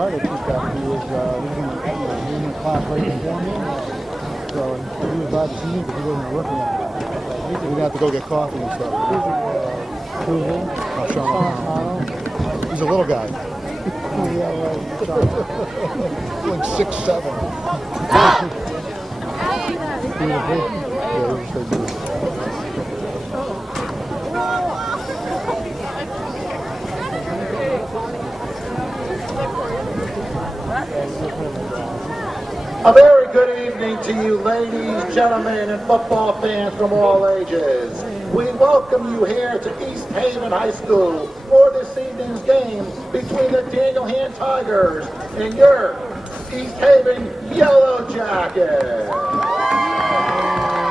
started and stuff, he was in the class right before me. So he was glad to see me, but he wasn't a rookie yet. We didn't have to go get coffee and stuff. Who's he? Oh, Sean. He's a little guy. Yeah, right. Sean. Like 6'7". He was big. Yeah, he was so good. A very good evening to you, ladies, gentlemen, and football fans from all ages. We welcome you here to East Haven High School for this evening's game between the Daniel Hand Tigers and your East Haven Yellow Jackets.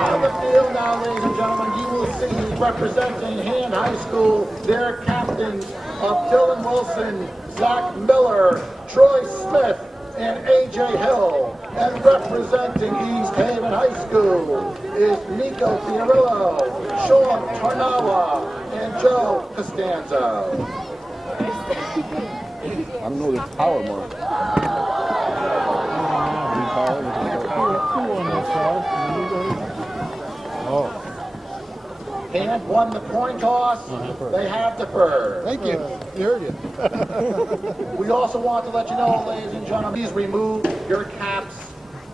On the field now, ladies and gentlemen, you will see representing Hand High School their captains of Dylan Wilson, Zach Miller, Troy Smith, and A.J. Hill. And representing East Haven High School is Nico Fiorillo, Sean Tarnawa, and Joe Costanzo. I don't know this power mark. Oh. Hand won the coin toss. They have deferred. Thank you. You heard you. We also want to let you know, ladies and gentlemen, please remove your caps.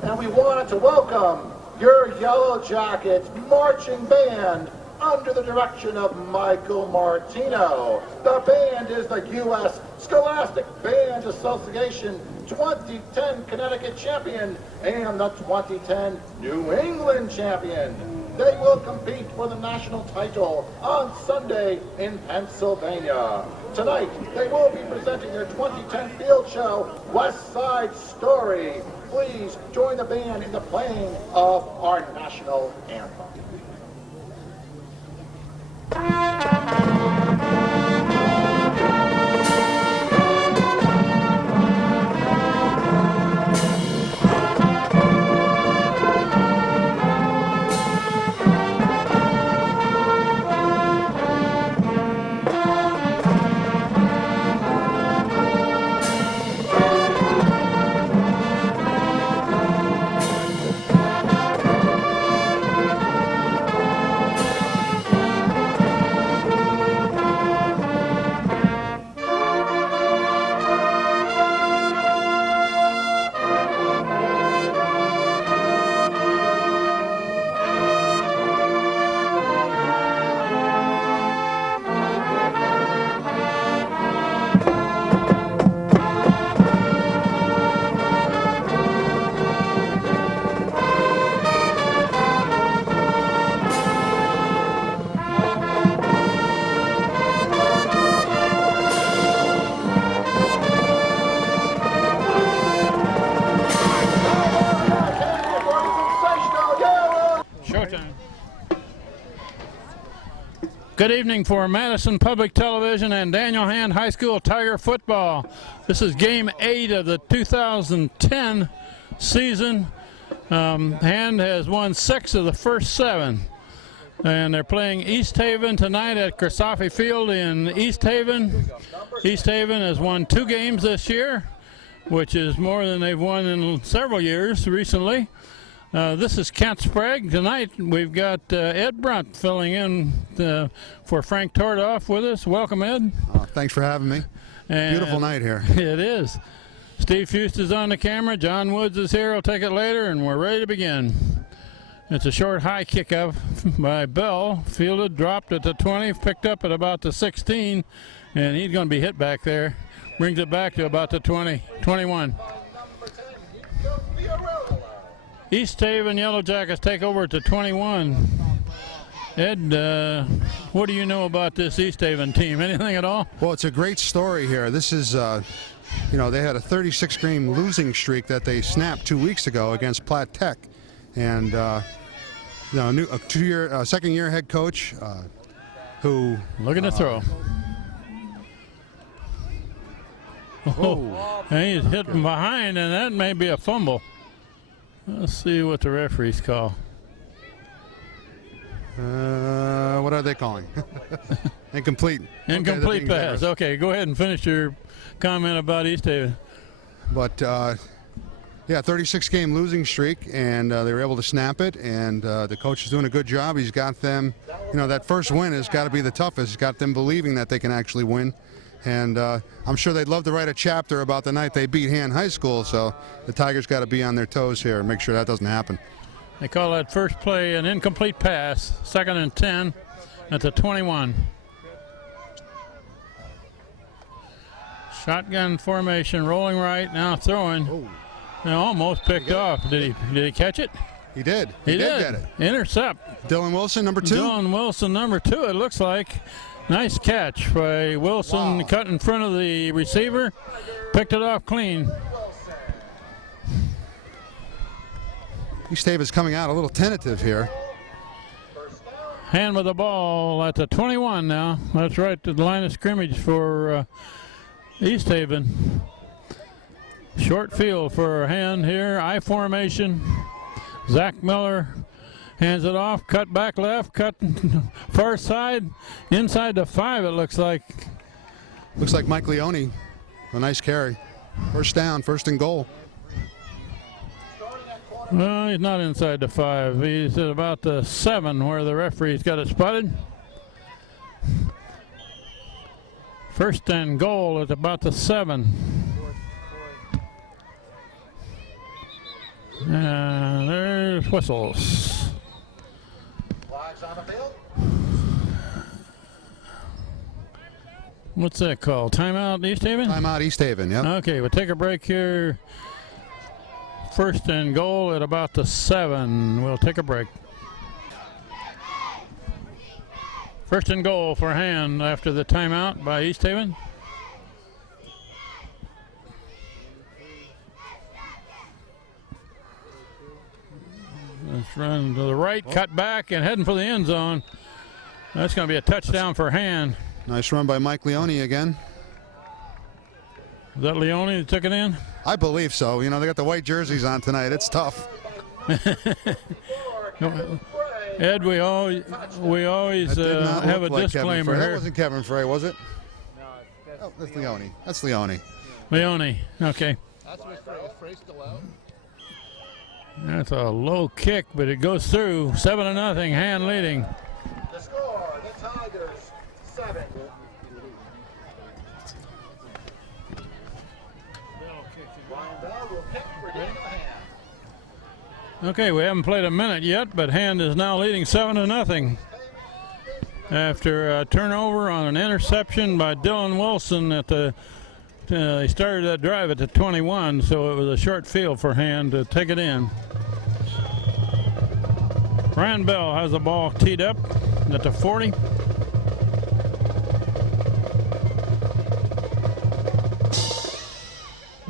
And we wanted to welcome your Yellow Jackets marching band under the direction of Michael Martino. The band is the U.S. Scholastic Band Association 2010 Connecticut champion and the 2010 New England champion. They will compete for the national title on Sunday in Pennsylvania. Tonight, they will be presenting their 2010 field show, West Side Story. Please join the band in the playing of our national anthem. Good evening for Madison Public Television and Daniel Hand High School Tiger football. This is game 8 of the 2010 season. Hand has won 6 of the first 7. And they're playing East Haven tonight at Grisafi Field in East Haven. East Haven has won 2 games this year, which is more than they've won in several years recently. This is Kent Sprague. Tonight we've got Ed Brunt filling in for Frank Tordoff with us. Welcome, Ed. Thanks for having me. And beautiful night here. It is. Steve Fust is on the camera. John Woods is here. I'll take it later, and we're ready to begin. It's a short high kickoff by Bell. Fielded, dropped at the 20, picked up at about the 16, and he's going to be hit back there. Brings it back to about the 20, 21. East Haven Yellow Jackets take over at the 21. Ed, what do you know about this East Haven team? Anything at all? Well, it's a great story here. This is, you know, they had a 36-game losing streak that they snapped 2 weeks ago against Platt Tech. And, you know, second-year head coach who... Looking to throw. And he's hit from behind, and that may be a fumble. Let's see what the referees call. What are they calling? Incomplete. Incomplete pass. Okay, go ahead and finish your comment about East Haven. But yeah, 36-game losing streak, and they were able to snap it. And the coach is doing a good job. He's got them. You know, that first win has got to be the toughest. He's got them believing that they can actually win. And I'm sure they'd love to write a chapter about the night they beat Han High School. So the Tigers got to be on their toes here and make sure that doesn't happen. They call that first play an incomplete pass. 2nd and 10 at the 21. Shotgun formation, rolling right, now throwing. Oh. Now almost picked off. Did he catch it? He did. He did get it. Intercept. Dylan Wilson, number 2. Dylan Wilson, number 2, it looks like. Nice catch by Wilson. Wow. Cut in front of the receiver. Picked it off clean. East Haven's coming out a little tentative here. Hand with the ball at the 21 now. That's right, the line of scrimmage for East Haven. Short field for Hand here. I formation. Zach Miller hands it off. Cut back left. Cut far side. Inside the 5, it looks like. Looks like Mike Leone. A nice carry. First down, 1st and goal. No, he's not inside the 5. He's at about the 7 where the referee's got it spotted. 1st and goal at about the 7. And there's whistles. Flags on the field. What's that called? Timeout, East Haven? Timeout, East Haven, yep. Okay, we'll take a break here. 1st and goal at about the 7. We'll take a break. 1st and goal for Hand after the timeout by East Haven. Let's run to the right, cut back, and heading for the end zone. That's going to be a touchdown for Hand. Nice run by Mike Leone again. Is that Leone that took it in? I believe so. You know, they got the white jerseys on tonight. It's tough. Ed, we always That did not have a look like Kevin disclaimer Frey. here. That wasn't Kevin Frey, was it? No, that's Leone. That's Leone. Leone, okay. That's what Frey's still out. That's a low kick, but it goes through. 7-0, Hand leading. The score, the Tigers 7. Ryan Bell will kick for Daniel Hand. Okay, we haven't played a minute yet, but Hand is now leading 7-0 after a turnover on an interception by Dylan Wilson at the. They started that drive at the 21, so it was a short field for Hand to take it in. Ryan Bell has the ball teed up at the 40.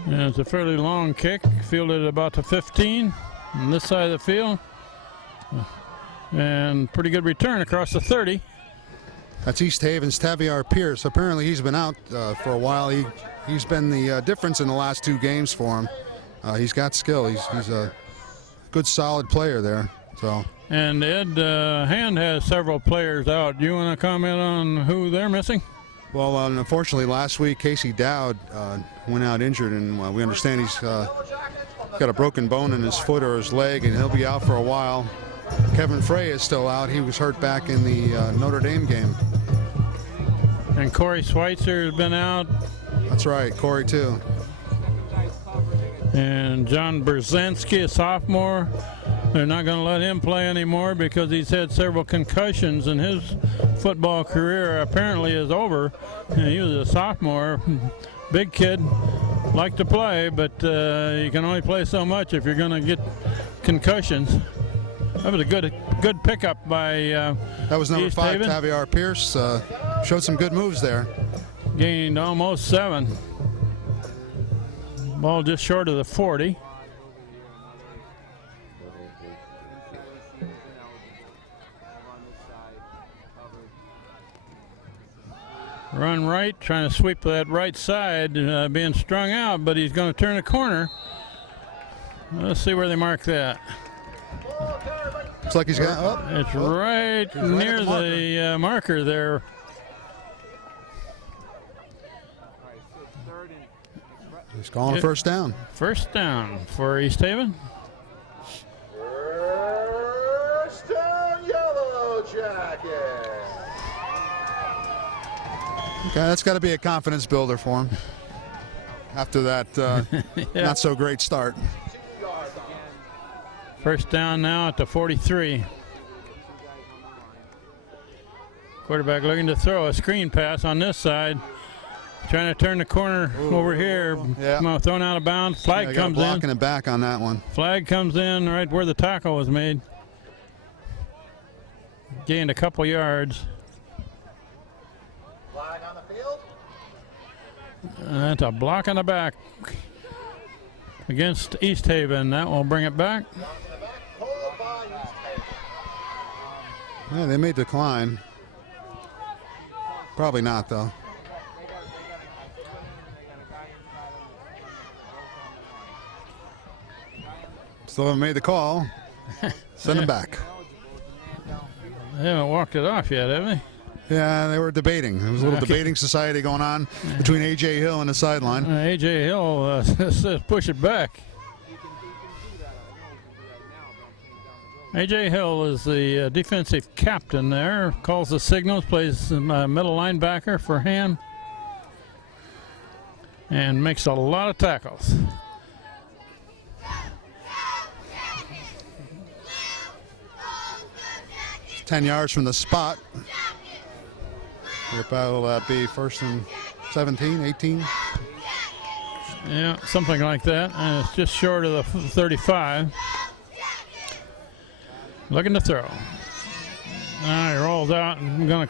And it's a fairly long kick, fielded at about the 15 on this side of the field. And pretty good return across the 30. That's East Haven's Taviar Pierce. Apparently he's been out for a while. He's been the difference in the last 2 games for him. He's got skill. He's a good, solid player there. So. And Ed, Hand has several players out. Do you want to comment on who they're missing? Well, unfortunately, last week Casey Dowd went out injured, and we understand he's got a broken bone in his foot or his leg, and he'll be out for a while. Kevin Frey is still out. He was hurt back in the Notre Dame game. And Corey Schweitzer has been out. That's right, Corey too. And John Brzezinski, a sophomore. They're not going to let him play anymore because he's had several concussions, and his football career apparently is over. And he was a sophomore, big kid, liked to play, but you can only play so much if you're going to get concussions. That was a good pickup by That was number East 5, Haven. Taviar Pierce. Showed some good moves there. Gained almost 7. Ball just short of the 40. Run right, trying to sweep that right side, being strung out, but he's going to turn a corner. Let's see where they mark that. Looks like he's got. It's right near at the the marker there. He's calling a first down. First down for East Haven. First down, Yellow Jackets. Okay, that's got to be a confidence builder for him after that not so great start. First down now at the 43. Quarterback looking to throw a screen pass on this side. Trying to turn the corner over here. Yeah. Thrown out of bounds. Flag comes blocking in. it back on that one. Flag comes in right where the tackle was made. Gained a couple yards. Flag on the field. That's a block on the back against East Haven. That will bring it back. Pulled by East Haven. Yeah, they may decline. Probably not, though. Still haven't made the call. Send him back. They haven't walked it off yet, have they? Yeah, they were debating. There was a little debating society going on between A.J. Hill and the sideline. A.J. Hill says push it back. A.J. Hill is the defensive captain there. Calls the signals, plays middle linebacker for Ham. And makes a lot of tackles. It's 10 yards from the spot. Will be first and 17, 18? Yeah, something like that. And it's just short of the 35. Looking to throw. He rolls out and I'm gonna.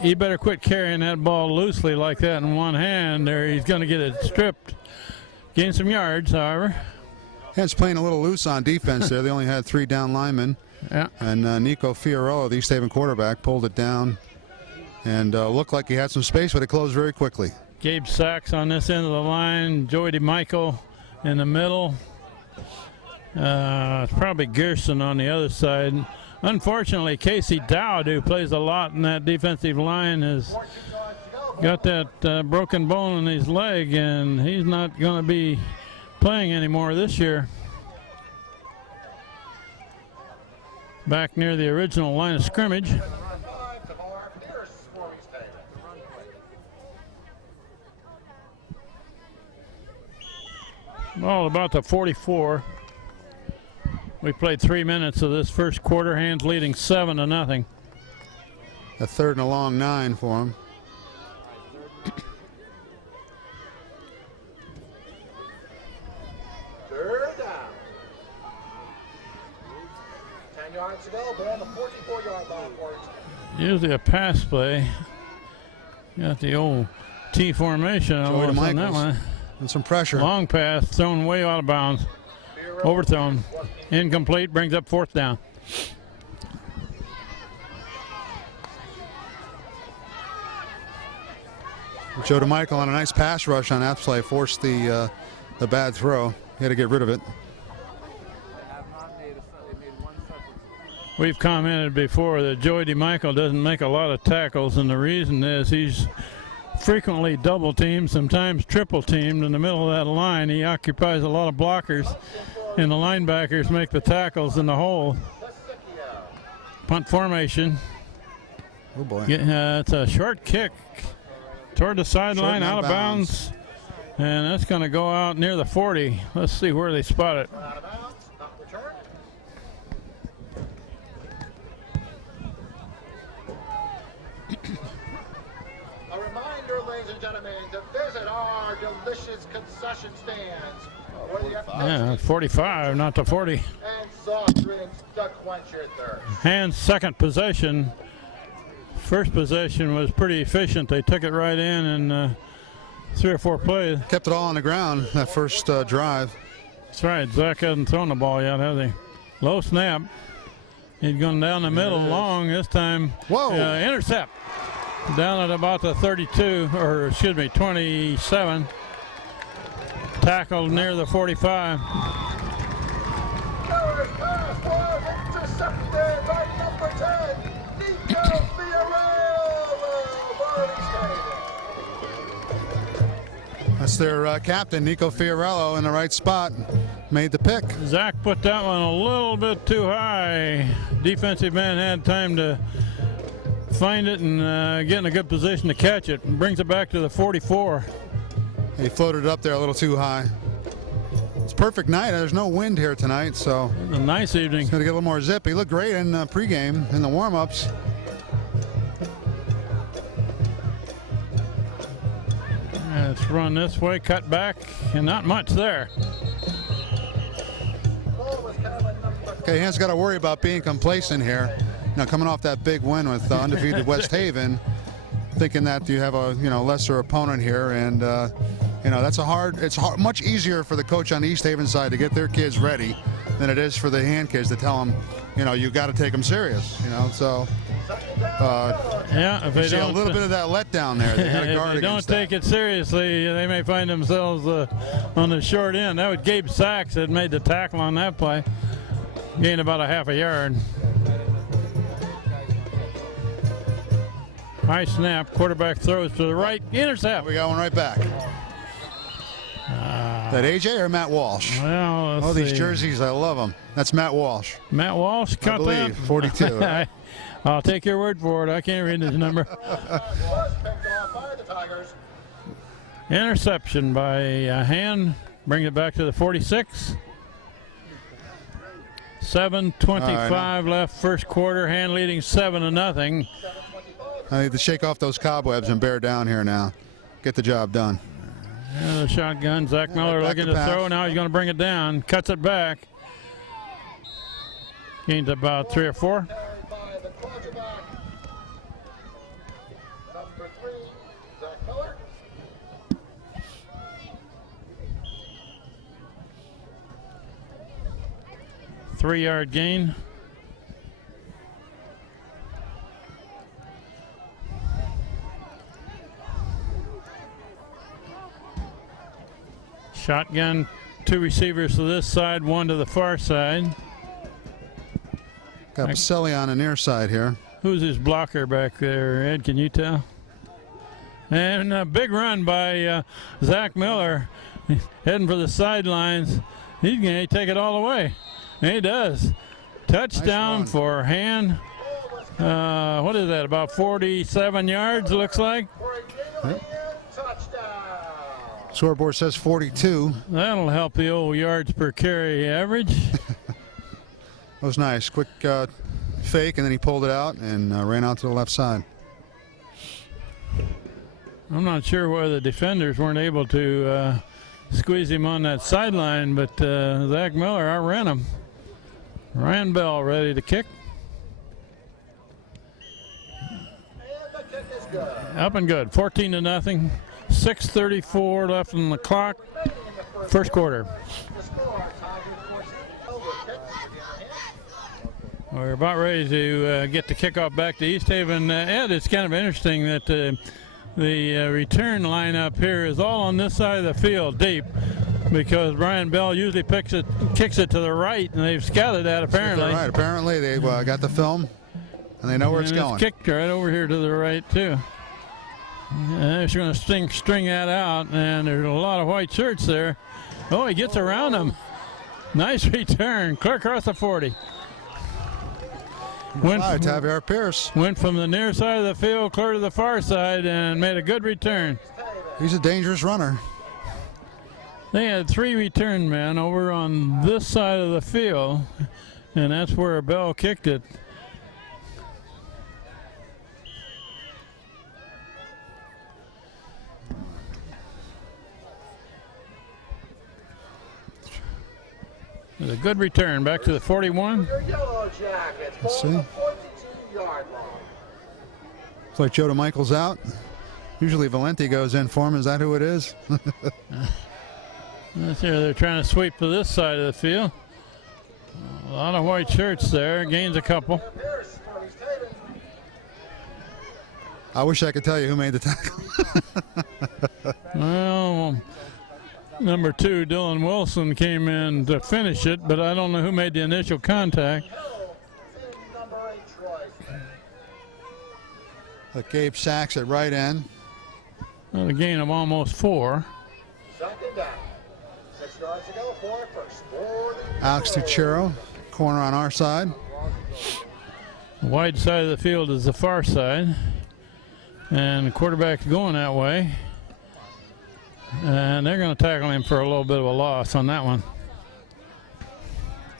He better quit carrying that ball loosely like that in one hand, or he's gonna get it stripped. Gain some yards, however. Yeah, it's playing a little loose on defense there. They only had 3 down linemen. Yeah. And Nico Fiorello, the East Haven quarterback, pulled it down and looked like he had some space, but it closed very quickly. Gabe Sachs on this end of the line. Joey DeMichael in the middle. It's probably Gerson on the other side. Unfortunately, Casey Dowd, who plays a lot in that defensive line, has got that broken bone in his leg, and he's not going to be playing anymore this year. Back near the original line of scrimmage. Well, about the 44. We played 3 minutes of this first quarter. Hands leading 7-0. A third and a long 9 for him. Third down. 10 yards to go, but on the 44-yard line for it. Usually a pass play. Got the old T formation almost on that one. And some pressure. Long pass thrown way out of bounds. Overthrown. Incomplete. Brings up 4th down. Joe DeMichael on a nice pass rush on that play forced the bad throw. He had to get rid of it. We've commented before that Joey DeMichael doesn't make a lot of tackles, and the reason is he's frequently double teamed, sometimes triple teamed in the middle of that line. He occupies a lot of blockers, and the linebackers make the tackles in the hole. Punt formation. Oh boy. It's a short kick toward the sideline, out of bounds. And that's going to go out near the 40. Let's see where they spot it. Out of bounds, not returned. A reminder, ladies and gentlemen, to visit our delicious concession stands. Where you have Yeah, 45, not the 40. and soft drinks to quench your thirst. Hands second possession. First possession was pretty efficient. They took it right in and 3 or 4 plays. Kept it all on the ground that first drive. That's right. Zach hasn't thrown the ball yet, has he? Low snap. He's going down the middle long this time. Whoa. Intercept. Down at about the 32, or excuse me, 27. Tackled near the 45. First pass was intercepted by number 10, Nico Fiorello. That's their captain, Nico Fiorello, in the right spot. Made the pick. Zach put that one a little bit too high. Defensive man had time to find it and get in a good position to catch it, and brings it back to the 44. He floated it up there a little too high. It's a perfect night. There's no wind here tonight, so A nice evening. it's going to get a little more zip. He looked great in pregame, in the warm-ups. Let's run this way, cut back, and not much there. Okay, Hans got to worry about being complacent here. Now, coming off that big win with undefeated West Haven, thinking that you have a lesser opponent here, and that's it's much easier for the coach on the East Haven side to get their kids ready than it is for the hand kids to tell them, you got to take them serious. So Yeah, if you they see a don't, little bit of that letdown there. They got to if guard they don't against take that. it seriously, they may find themselves on the short end. That was Gabe Sachs that made the tackle on that play. Gained about a half a yard. High snap, quarterback throws to the right, intercept. We got one right back. That AJ or Matt Walsh? Well, let's These see. jerseys, I love them. That's Matt Walsh. Matt Walsh, I cut believe, that. 42. Right? I'll take your word for it. I can't read his number. Interception by Hand. Bring it back to the 46. 7:25 left first quarter. Hand leading 7-0. I need to shake off those cobwebs and bear down here now. Get the job done. And the shotgun. Zach Miller back looking to to pass. throw. Now he's going to bring it down. Cuts it back. Gains about 3 or 4. Number 3, Zach Miller. Three-yard gain. Shotgun, 2 receivers to this side, 1 to the far side. Got Baselli on the near side here. Who's his blocker back there, Ed? Can you tell? And a big run by Zach Miller, heading for the sidelines. He's going to take it all the way. And he does. Touchdown Nice run. for Hand. What is that, about 47 yards, looks like? Touchdown. Scoreboard says 42. That'll help the old yards per carry average. That was nice. Quick fake, and then he pulled it out and ran out to the left side. I'm not sure why the defenders weren't able to squeeze him on that sideline, but Zach Miller outran him. Ryan Bell ready to kick. And the kick is good. Up and good. 14-0. 6:34 left on the clock. First quarter. The score, Tiger forcing over kick. We're about ready to get the kickoff back to East Haven. Ed, it's kind of interesting that the return lineup here is all on this side of the field deep, because Brian Bell usually kicks it to the right, and they've scouted that apparently. Right. Apparently they got the film, and they know where it's And going. kicked right over here to the right too. They're going to string that out, and there's a lot of white shirts there. Oh, he gets around them. Nice return, clear across the 40. Hi, Tavier Pierce. Went from the near side of the field clear to the far side and made a good return. He's a dangerous runner. They had 3 return men over on this side of the field, and that's where Bell kicked it. It was a good return back to the 41. Your Yellow Jackets Let's ball see. the 42-yard line. Looks like Joe DeMichael's out. Usually Valenti goes in for him. Is that who it is? Let's see, they're trying to sweep to this side of the field. A lot of white shirts there. Gains a couple. Pierce for East Haven. I wish I could tell you who made the tackle. Well, number 2, Dylan Wilson, came in to finish it, but I don't know who made the initial contact. And number 8, Troy. Gabe Sachs at right end. Well, a gain of almost 4. minutes to go for first. For the Alex Tuchero, corner on our side. Wide side of the field is the far side, and the quarterback's going that way, and they're going to tackle him for a little bit of a loss on that one.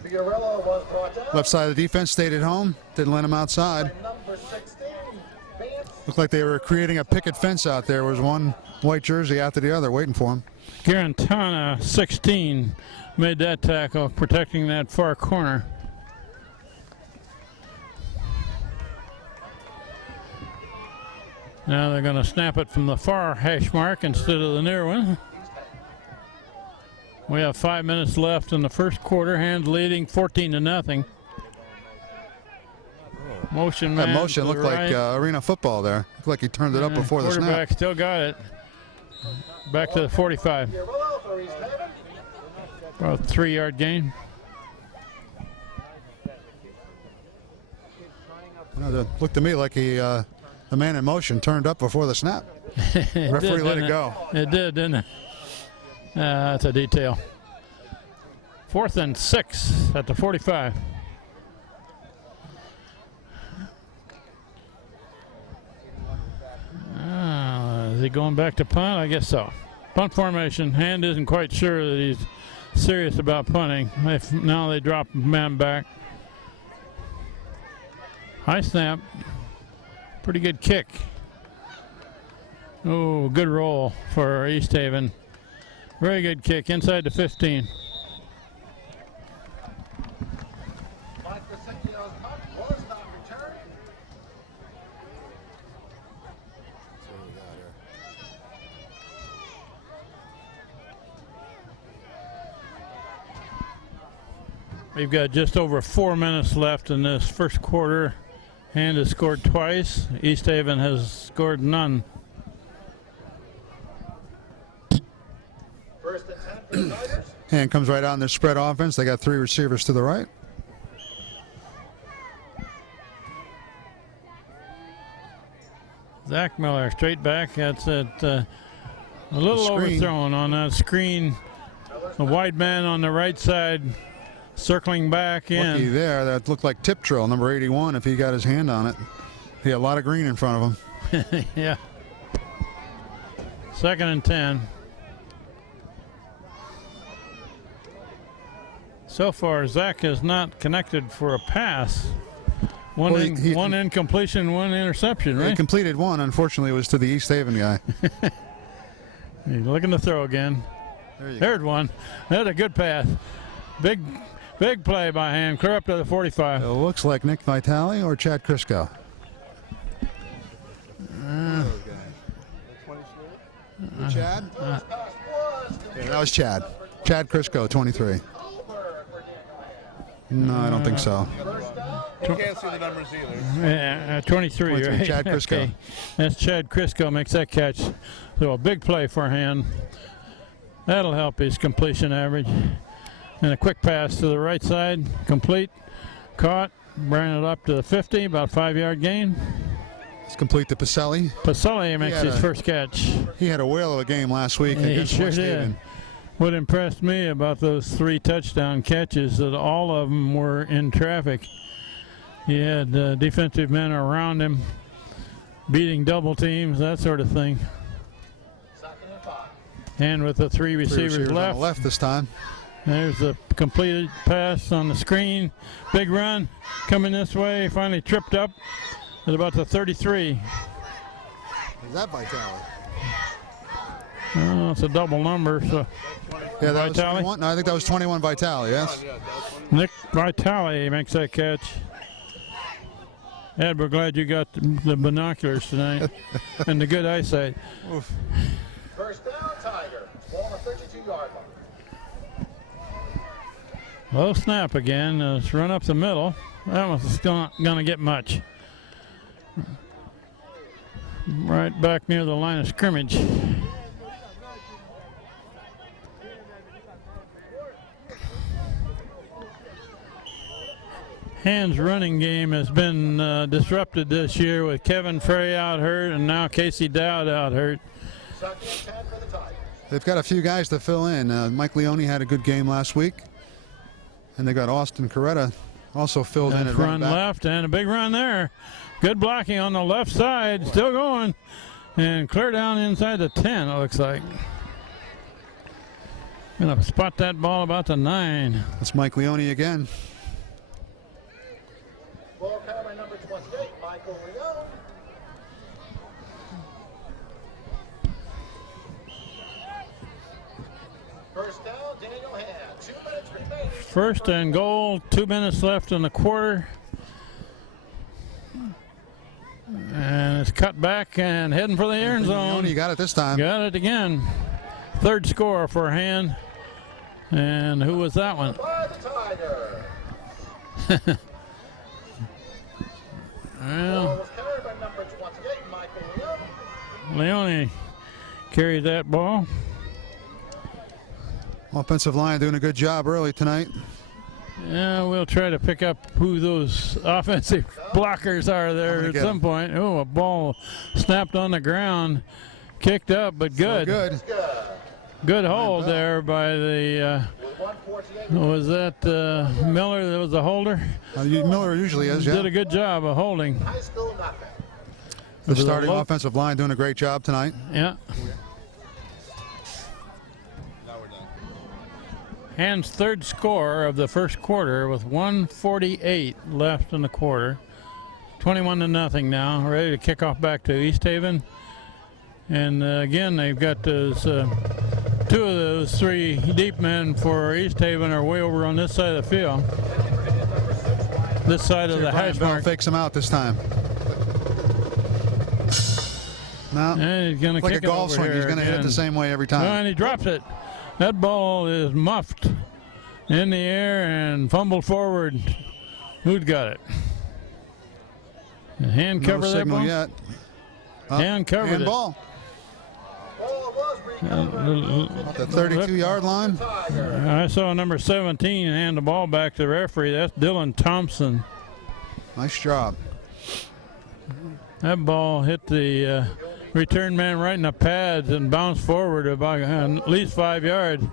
Fiorillo was brought down. Left side of the defense stayed at home, didn't let him outside. Number 16, Vance. Looked like they were creating a picket fence out there. There was one white jersey after the other waiting for him. Garantana, 16, made that tackle, protecting that far corner. Now they're going to snap it from the far hash mark instead of the near one. We have 5 minutes left in the first quarter. Hands leading 14-0. Motion man. That motion to the looked like right. arena football there. Looked like he turned it up before the Quarterback snap. still got it. Back to the 45. Fiorillo for East Haven. About a 3-yard gain. It looked to me like the man in motion turned up before the snap. Referee let it go. It did, didn't it? That's a detail. 4th and 6 at the 45. Is he going back to punt? I guess so. Punt formation. Hand isn't quite sure that he's serious about punting. Now they drop man back. High snap. Pretty good kick. Oh, good roll for East Haven. Very good kick inside the 15. Mike Vasicchio's punt was not returned. We've got just over 4 minutes left in this first quarter. Hand has scored twice. East Haven has scored none. First and 10 for the Tigers. Hand comes right out in their spread offense. They got 3 receivers to the right. Zach Miller, straight back. That's it. A little Screen. overthrown on that screen. A wide man on the right side, circling back Lucky in. there. That looked like Tip Trill, number 81, if he got his hand on it. He had a lot of green in front of him. Yeah. 2nd and 10. So far, Zach has not connected for a pass. One, Well, he- one incompletion, one interception, He right? completed one. Unfortunately, it was to the East Haven guy. He's looking to throw again. There you go. There's one. That's a good pass. Big play by hand. Clear up to the 45. It looks like Nick Vitale or Chad Crisco. Chad? Yeah, that was Chad. Chad Crisco, 23. No, I don't think so. You can't see the numbers either. Yeah, 23, 23, right? Chad Crisco. Okay. That's Chad Crisco makes that catch. So a big play for hand. That'll help his completion average. And a quick pass to the right side, complete, caught, bringing it up to the 50, about 5-yard gain. It's complete to Pacelli. Pacelli makes had his a- first catch. He had a whale of a game last week He against sure West did. Haven. What impressed me about those 3 touchdown catches that all of them were in traffic. He had defensive men around him, beating double teams, that sort of thing. 2nd and 5. And with the 3 Three receivers receivers on left, the left this time. there's the completed pass on the screen. Big run coming this way, finally tripped up at about the 33. Is that Vitale? Oh, it's a double number, so Yeah, that was Vitale? 21. No, I think that was 21 Vitale, yes? Yeah, that's one. Nick Vitale makes that catch. Ed, we're glad you got the binoculars tonight and the good eyesight. First down, Tiger. Ball on the 32-yard line. Low snap again. It's run up the middle. That one's not going to get much. Right back near the line of scrimmage. Hand's running game has been disrupted this year with Kevin Frey out hurt and now Casey Dowd out hurt. 2nd and 10 for the Tigers. they've got a few guys to fill in. Mike Leone had a good game last week. And they got Austin Coretta also filled in at running run back. left and a big run there. Good blocking on the left side. Still going. And clear down inside the 10, it looks like. Gonna spot that ball about the 9. That's Mike Leone again. Ball carried by number 28, Michael Leone. First down, Daniel Hand. 2 minutes remaining. First and goal, 2 minutes left in the quarter. And it's cut back and heading for the end zone. Leone got it this time. Got it again. Third score for Hand. And who was that one? By the Tiger. Well, Ball was carried by number 28, Michael Leone. Leone carried that ball. Offensive line doing a good job early tonight. Yeah, we'll try to pick up who those offensive blockers are there at some point. Oh, a ball snapped on the ground, kicked up, but good. Good. Good hold there by the, was that Miller that was the holder? Miller usually is, yeah. Did a good job of holding. High school nothing. The starting offensive line doing a great job tonight. Yeah. Hand's third score of the first quarter with 1:48 left in the quarter. 21-0 now. Ready to kick off back to East Haven. And again, they've got those, 2 of those 3 deep men for East Haven are way over on this side of the field. This side of the hash mark. Fakes him out this time. No, And he's going to like kick a golf it over swing. here He's going to hit it again. the same way every time. And he drops it. That ball is muffed in the air and fumbled forward. Who'd got it? The hand No cover that signal ball? yet. Hand covered it. Ball. Ball was recovered. At the 32-yard line. I saw number 17 hand the ball back to the referee. That's Dylan Thompson. Nice job. That ball hit the return man right in the pads and bounced forward about at least 5 yards.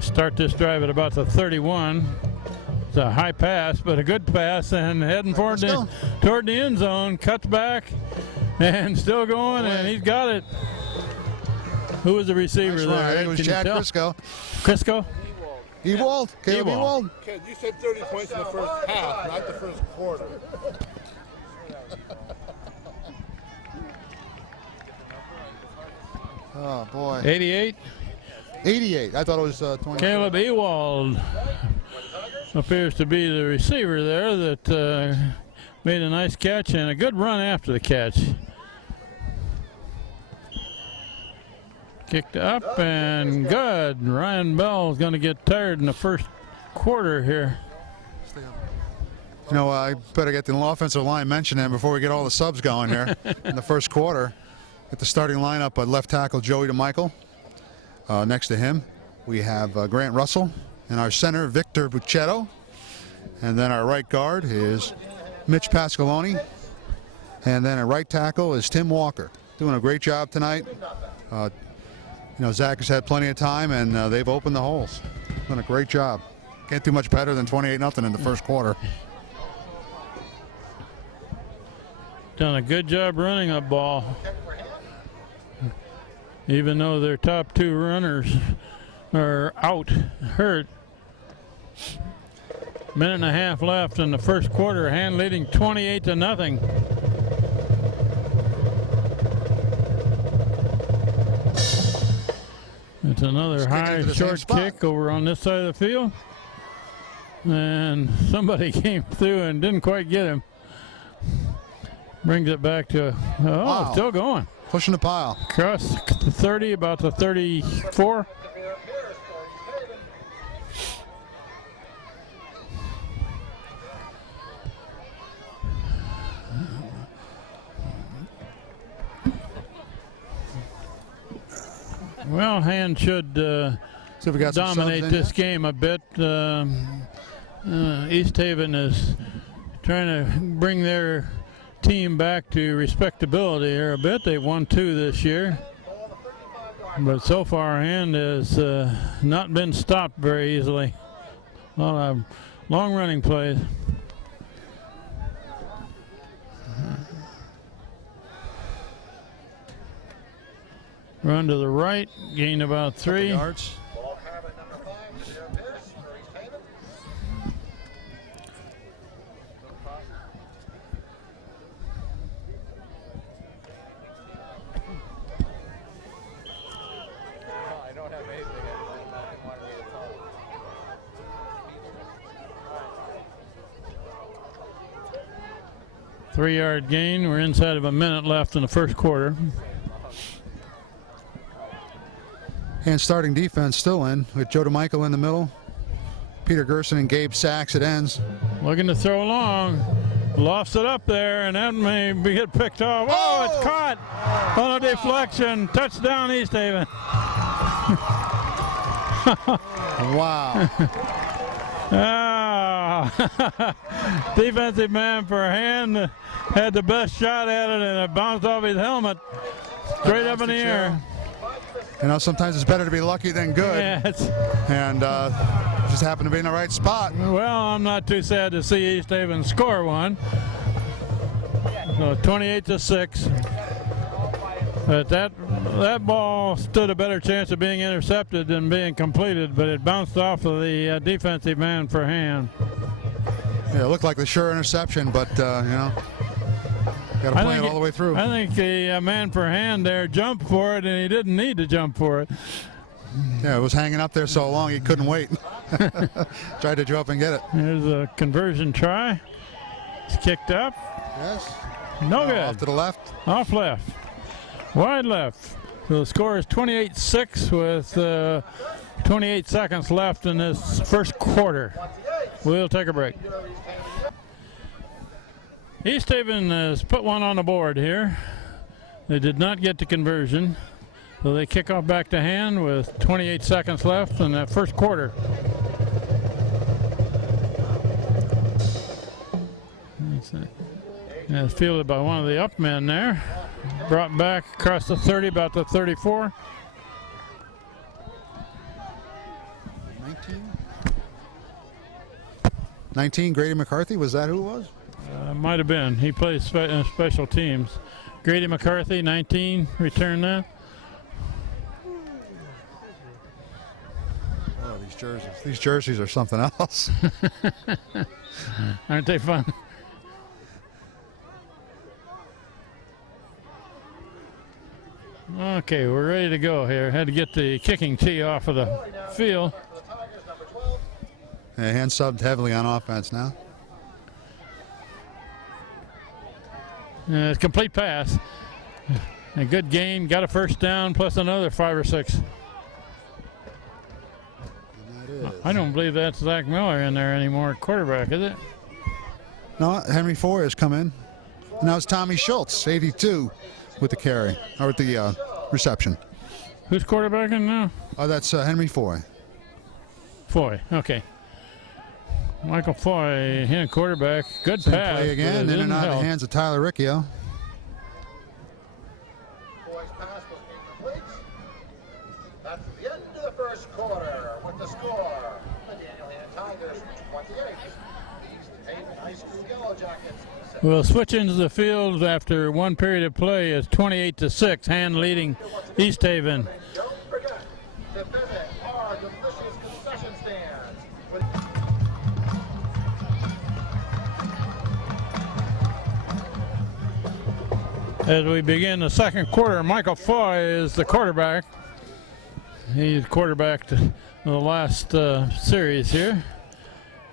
Start this drive at about the 31. It's a high pass, but a good pass, and heading forward toward the end zone. Cuts back and still going, and he's got it. Who was the receiver Nice there? run. I think it was Can you Chad tell? Crisco. Crisco? Ewald. Caleb Ewald. Kid, you said 30 points in the first half, not the first quarter. Oh, boy. 88. 88. I thought it was 20. Caleb Ewald appears to be the receiver there that made a nice catch and a good run after the catch. Kicked up and good. Ryan Bell is going to get tired in the first quarter here. You know, I better get the offensive line mentioned in before we get all the subs going here in the first quarter. Get the starting lineup at left tackle Joey DeMichael. Next to him, we have Grant Russell. And our center, Victor Bucchetto. And then our right guard is Mitch Pasqualoni. And then our right tackle is Tim Walker. Doing a great job tonight. You know, Zach has had plenty of time, and they've opened the holes. Done a great job. Can't do much better than 28-0 in the first quarter. Done a good job running that ball. Even though their top 2 runners are out, hurt. Minute and a half left in the first quarter. Hand leading 28-0. It's another high short kick over on this side of the field. And somebody came through and didn't quite get him. Brings it back to, Wow. Still going. Pushing the pile. Across the 30, about the 34. Well, Hand should See if we got some subs dominate in this yet. game a bit. East Haven is trying to bring their team back to respectability here a bit. They've won 2 this year, but so far Hand has not been stopped very easily. A lot of long running plays. Run to the right, gain about 3. Yards. Ball habit number 5, Sarah Pierce for East Haven. I don't have anything. I didn't want to read it all. 3-yard gain. We're inside of a minute left in the first quarter. And starting defense still in with Joe DeMichael in the middle, Peter Gerson and Gabe Sachs at ends. Looking to throw long. Lost it up there, and that may be get picked off. Oh, it's caught on a deflection. Touchdown, East Haven. Wow. Ah. Defensive man for Hand had the best shot at it, and it bounced off his helmet straight up in the air. You know, sometimes it's better to be lucky than good. Yes. And just happened to be in the right spot. Well, I'm not too sad to see East Haven score one. So 28-6. But that ball stood a better chance of being intercepted than being completed, but it bounced off of the defensive man for Hand. Yeah, it looked like the sure interception, but you know, got to play it all the way through. I think the man for Hand there jumped for it, and he didn't need to jump for it. Yeah, it was hanging up there so long he couldn't wait. Tried to jump and get it. There's a conversion try. It's kicked up. Yes. No good. Off to the left. Off left. Wide left. So the score is 28-6 with 28 seconds left in this first quarter. We'll take a break. East Haven has put one on the board here. They did not get the conversion. So they kick off back to Hand with 28 seconds left in that first quarter. That's fielded by one of the up men there. Brought back across the 30, about the 34. 19, Grady McCarthy, was that who it was? Might have been. He plays special teams. Grady McCarthy, 19, return that. Oh, these jerseys. These jerseys are something else. Aren't they fun? Okay, we're ready to go here. Had to get the kicking tee off of the field. Yeah, Hand subbed heavily on offense now. It's complete pass. A good gain, got a first down, plus another 5 or 6. I don't believe that's Zach Miller in there anymore, quarterback, is it? No, Henry Foy has come in. And now it's Tommy Schultz, 82, with the carry, or with the reception. Who's quarterbacking now? Oh, that's Henry Foy. Foy, okay. Michael Foy, hand quarterback, good Same pass. play again, in and out of the hands of Tyler Riccio. Foy's pass was incomplete. That's the end of the first quarter with the score. The Daniel Hand Tigers 28. East Haven High School Yellow Jackets. We'll switch into the field after one period of play. It's 28-6, Hand leading East Haven. Don't forget to visit our delicious concession stands. As we begin the second quarter, Michael Foy is the quarterback. He's quarterbacked the last series here.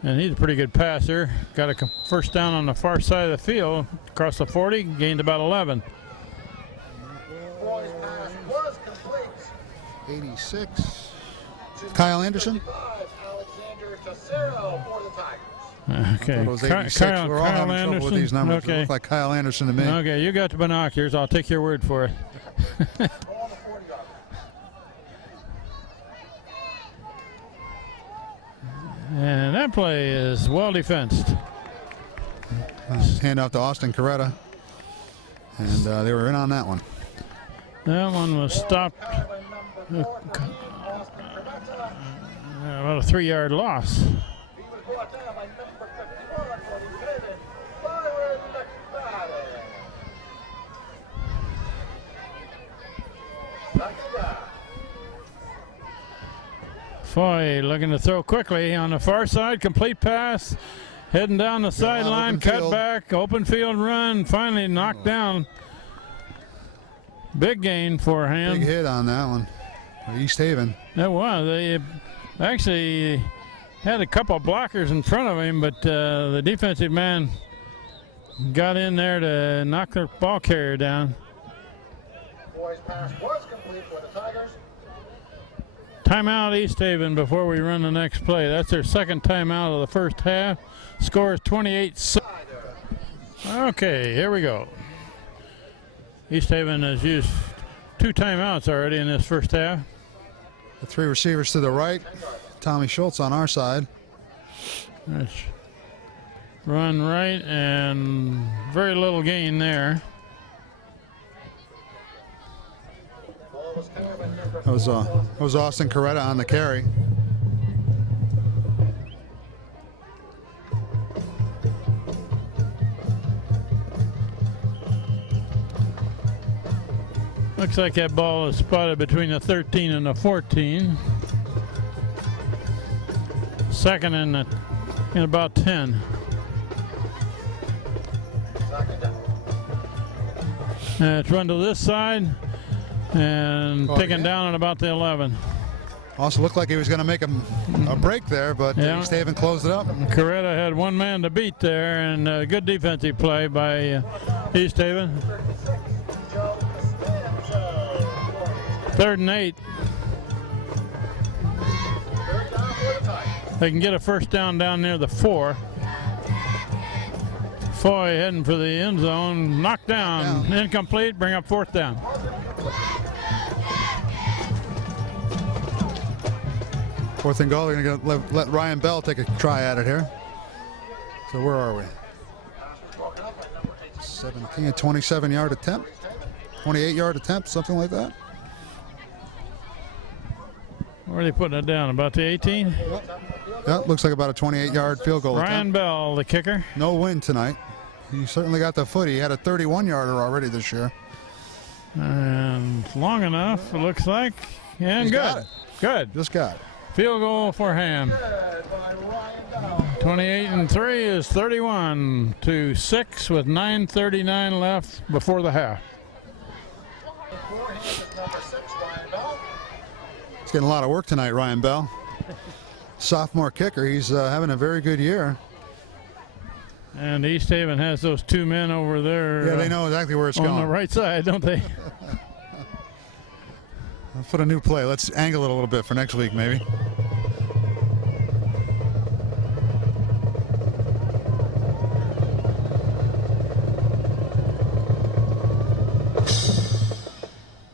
And he's a pretty good passer. Got a first down on the far side of the field, across the 40, gained about 11. Foy's pass was complete. 86. Kyle Anderson. Alexander Tessero for the Tigers. Okay, It was 86. Kyle We're all having trouble Anderson. with these numbers. Okay. It looked like Kyle Anderson to me. Okay, you got the binoculars. I'll take your word for it. On the 40-yard line. That play is well defensed. Hand off to Austin Coretta. And they were in on that one. That one was stopped. About a 3-yard loss. He was brought down by number 51 for the David Byron McFadden. Foy looking to throw quickly on the far side. Complete pass. Heading down the sideline. open Cut field. back. Open field run. Finally knocked down. Big gain for him. Big hit on that one. East Haven. That was. They actually had a couple blockers in front of him, but the defensive man got in there to knock their ball carrier down. Boys pass was complete for the Tigers. Timeout East Haven before we run the next play. That's their second timeout of the first half. Score is 28-6. Okay, here we go. East Haven has used 2 timeouts already in this first half. The 3 receivers to the right. Tommy Schultz on our side. Let's run right and very little gain there. That was Austin Coretta on the carry. Looks like that ball is spotted between the 13 and the 14. Second and about 10. It's run to this side and taken down at about the 11. Also looked like he was going to make a break there, but Yeah. East Haven closed it up. Coretta had one man to beat there, and a good defensive play by East Haven. 3rd and 8. They can get a first down near the 4. Foy heading for the end zone, knocked down, incomplete, bring up 4th down. Fourth and goal, they're going to let Ryan Bell take a try at it here. So where are we? 17, a 27-yard attempt, 28-yard attempt, something like that. Where are they putting it down? About the 18? Yeah, looks like about a 28-yard field goal Ryan attempt. Bell, the kicker. No win tonight. He certainly got the foot. He had a 31-yarder already this year. And long enough, it looks like. And He's good. got it. Good. Just got it. Field goal for Ham. 28-3 is 31-6 with 9:39 left before the half. He's getting a lot of work tonight, Ryan Bell. Sophomore kicker. He's having a very good year. And East Haven has those 2 men over there. Yeah, they know exactly where it's on going. the right side, don't they? Let's put a new play. Let's angle it a little bit for next week, maybe.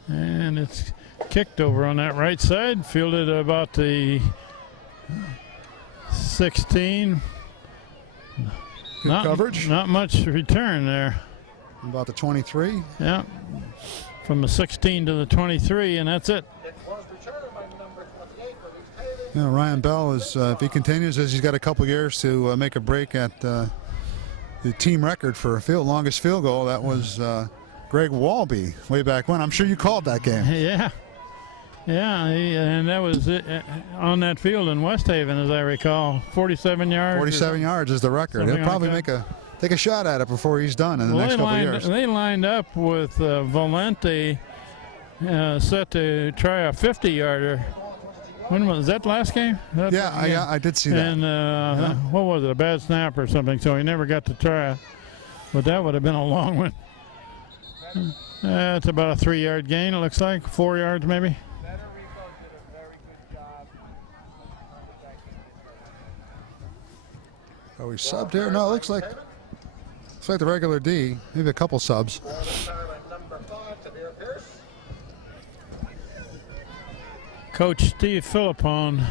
And it's kicked over on that right side, fielded about the 16. Good coverage. Not much return there. About the 23. Yeah, from the 16 to the 23, and that's it. Yeah, Ryan Bell is, if he continues, as he's got a couple years to make a break at the team record for longest field goal. That was Greg Walby way back when. I'm sure you called that game. Yeah. Yeah, and that was it, on that field in West Haven, as I recall. 47 yards. 47 yards is the record. Something He'll probably like take a shot at it before he's done in the next couple of years. They lined up with Valente set to try a 50-yarder. When was that last game? Yeah, I did see that. And what was it, a bad snap or something, so he never got to try it. But that would have been a long one. It's about a 3-yard gain, it looks like. 4 yards maybe. Are we subbed here? No, it looks like the regular D. Maybe a couple subs. Coach Steve Philippone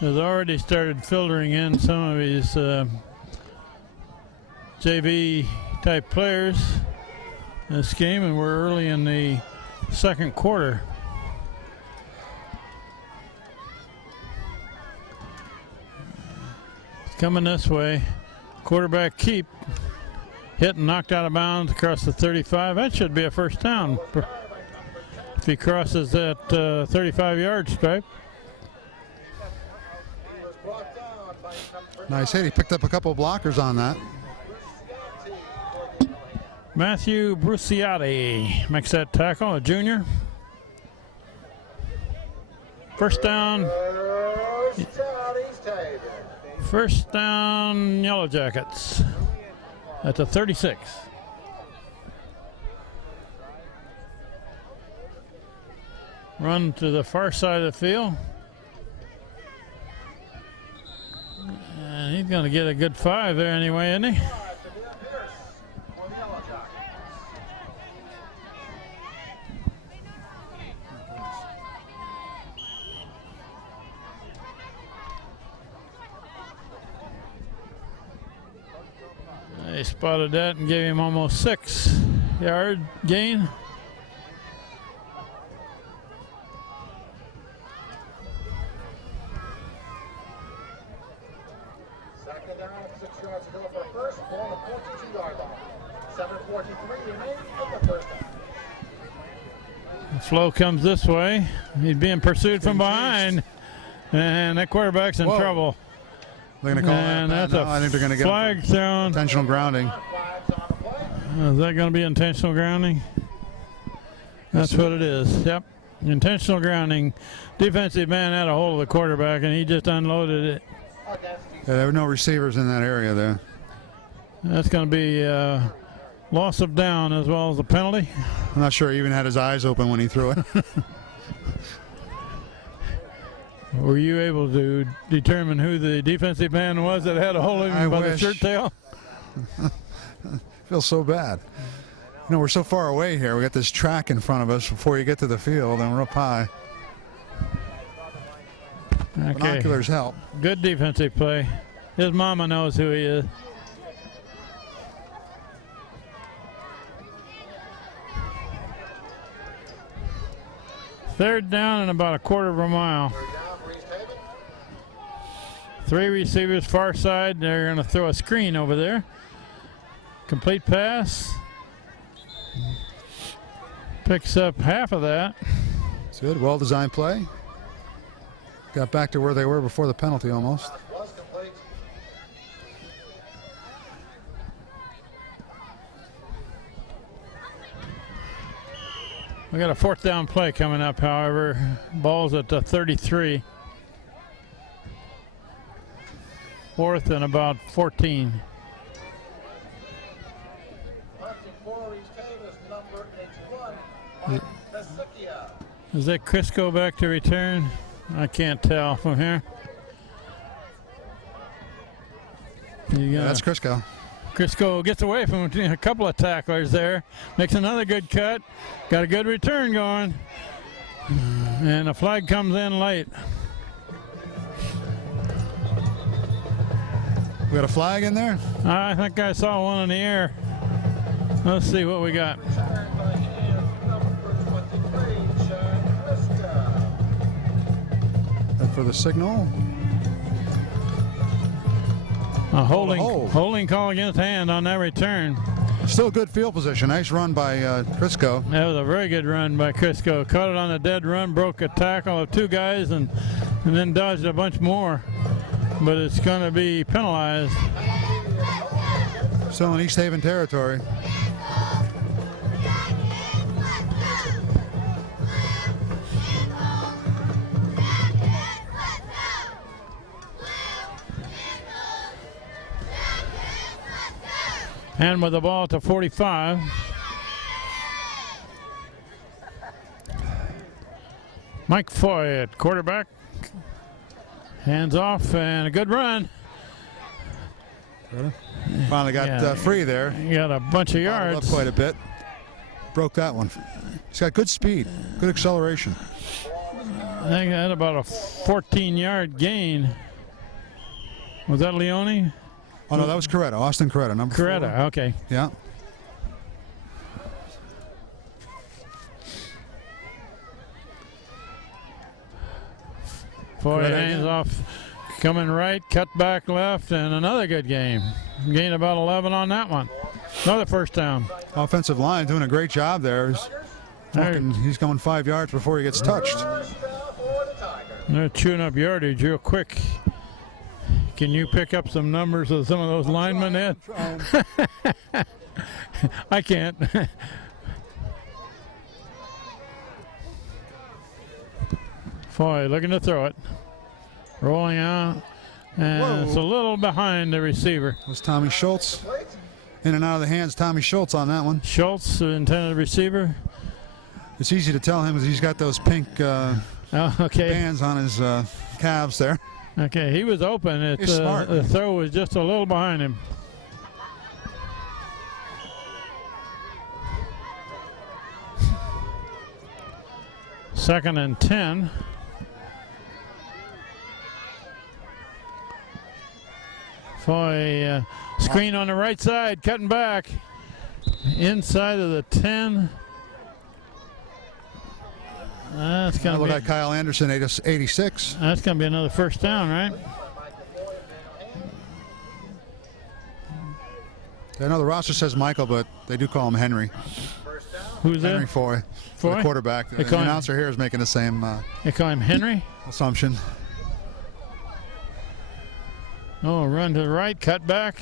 has already started filtering in some of his JV type players in this game, and we're early in the second quarter. It's coming this way. Quarterback keep. Hit and knocked out of bounds across the 35. That should be a first down if he crosses that 35-yard stripe. Nice hit. He picked up a couple of blockers on that. Matthew Bruciati makes that tackle, a junior. First down. First down, Yellow Jackets at the 36. Run to the far side of the field. And he's going to get a good 5 there anyway, isn't he? They spotted that and gave him almost 6-yard gain. Second down, 6 yards to go for first. Ball at 42-yard line. 7:43 remaining in the first half. Flow comes this way. He's being pursued from behind. And that quarterback's in trouble. They're going to call And that. that's No, I think they're going to get flag thrown. intentional grounding. Is that going to be intentional grounding? That's what it is. Yep. Intentional grounding. Defensive man had a hold of the quarterback and he just unloaded it. Yeah, there were no receivers in that area there. That's going to be loss of down as well as a penalty. I'm not sure he even had his eyes open when he threw it. Were you able to determine who the defensive man was that had a hold of him by the shirt tail? Feels so bad. You know, we're so far away here. We got this track in front of us before you get to the field, and we're up high. Okay. Binoculars help. Good defensive play. His mama knows who he is. Third down and about a quarter of a mile. 3 receivers far side. They're going to throw a screen over there. Complete pass. Picks up half of that. It's good. Well-designed play. Got back to where they were before the penalty almost. We got a fourth down play coming up, however. Ball's at the 33. Fourth and about 14. Is that Crisco back to return? I can't tell from here. Yeah, that's Crisco. Crisco gets away from a couple of tacklers there. Makes another good cut. Got a good return going. And the flag comes in late. We got a flag in there? I think I saw one in the air. Let's see what we got. And for the signal. A holding call against hand on that return. Still good field position. Nice run by Crisco. That was a very good run by Crisco. Caught it on a dead run, broke a tackle of 2 guys, and then dodged a bunch more. But it's going to be penalized. Still in East Haven territory. And with the ball at the 45. Mike Foy at quarterback. Hands off and a good run. Finally got free there. He got a bunch of yards. Up quite a bit. Broke that one. He's got good speed, good acceleration. I think I had about a 14-yard gain. Was that Leone? Oh, no, that was Coretta. Austin Coretta, number 4. Coretta, okay. Yeah. Foy Coretta hands again. off, coming right, cut back left, and another good game. Gained about 11 on that one. Another first down. Offensive line doing a great job there. He's going 5 yards before he gets touched. They're chewing up yardage real quick. Can you pick up some numbers of some of those linemen, Ed? I can't. Foy looking to throw it. Rolling out. And it's a little behind the receiver. It was Tommy Schultz. In and out of the hands, Tommy Schultz on that one. Schultz, the intended receiver. It's easy to tell him as he's got those pink Oh, okay. bands on his calves there. Okay, he was open. He's smart. The throw was just a little behind him. Second and 10. Foy screen on the right side, cutting back. Inside of the 10. That's That going to looked be like Kyle Anderson, 86. that's going to be another first down, right? I know the roster says Michael, but they do call him Henry. Who's Henry that? Foy, Foy? the quarterback. The call him- announcer here is making the same They call him Henry. assumption. Oh, run to the right, cut back.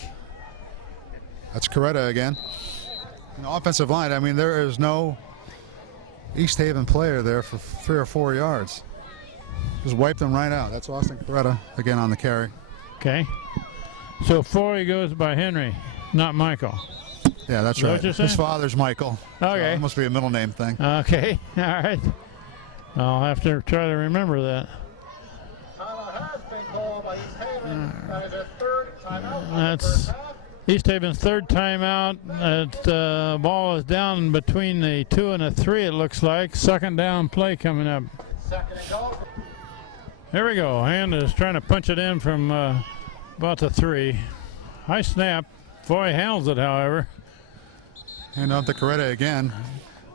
That's Coretta again. And the offensive line, I mean, there is no East Haven player there for 3 or 4 yards. Just wiped them right out. That's Austin Coretta again on the carry. Okay. So Foy goes by Henry, not Michael. Yeah, that's Is that right. what you're His saying? father's Michael. So Okay. it must be a middle name thing. Okay. All right. I'll have to try to remember that. Timeout has been called by East Haven. That is a third timeout of the That's first half. East Haven's third timeout. That ball is down between the 2 and the 3, it looks like. Second down play coming up. Second and goal. There we go. Hand is trying to punch it in from about the 3. High snap. Foy handles it, however. Hand off to Coretta again.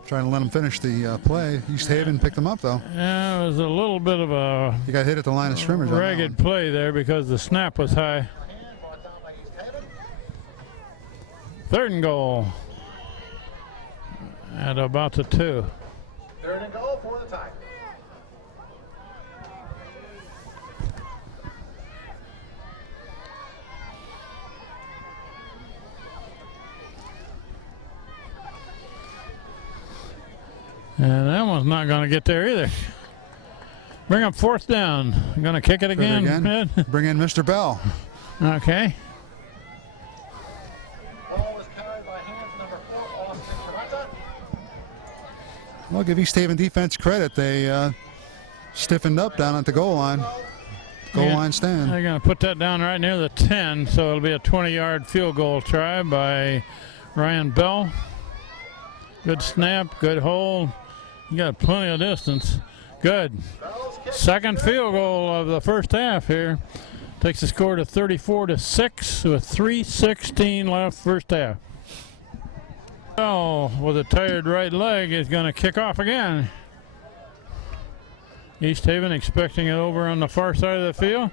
Trying to let him finish the play. East Haven picked him up, though. Yeah, it was a little bit of a He got hit at the line of scrimmage. on that ragged one. play there because the snap was high. Hand brought down by East Haven. Third and goal. At about the 2. Third and goal for the Tigers. And that one's not going to get there either. Bring up fourth down. Going to kick it again, Ed? Bring in Mr. Bell. Okay. Ball was carried by hands number 4, Austin Coretta. Well, give East Haven defense credit. They stiffened up down at the goal line. Goal Yeah. line stand. They're going to put that down right near the 10, so it'll be a 20-yard field goal try by Ryan Bell. Good snap, good hold. You got plenty of distance. Good. Second field goal of the first half here. Takes the score to 34-6 with 3:16 left first half. Bell with a tired right leg is going to kick off again. East Haven expecting it over on the far side of the field.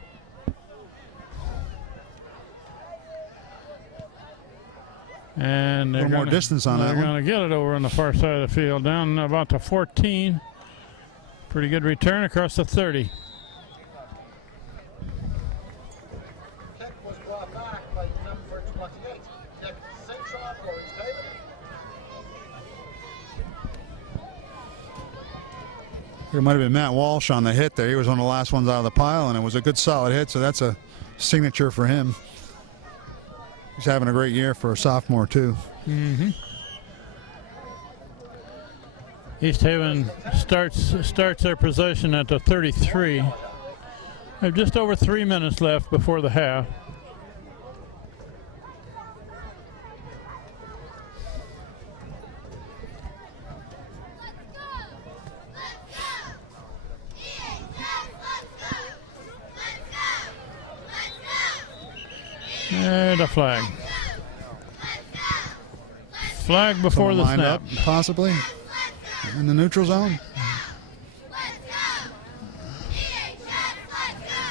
And they're A little more gonna- distance on that They're one. going to get it over on the far side of the field, down about to 14. Pretty good return across the 30. Kick was brought back by number 28. Nick St. John for East Haven. There might have been Matt Walsh on the hit there. He was one of the last ones out of the pile, and it was a good solid hit, so that's a signature for him. He's having a great year for a sophomore, too. East Haven starts their possession at the 33. They have just over 3 minutes left before the half. And a flag. Flag before the Lined snap. up, possibly, in the neutral zone.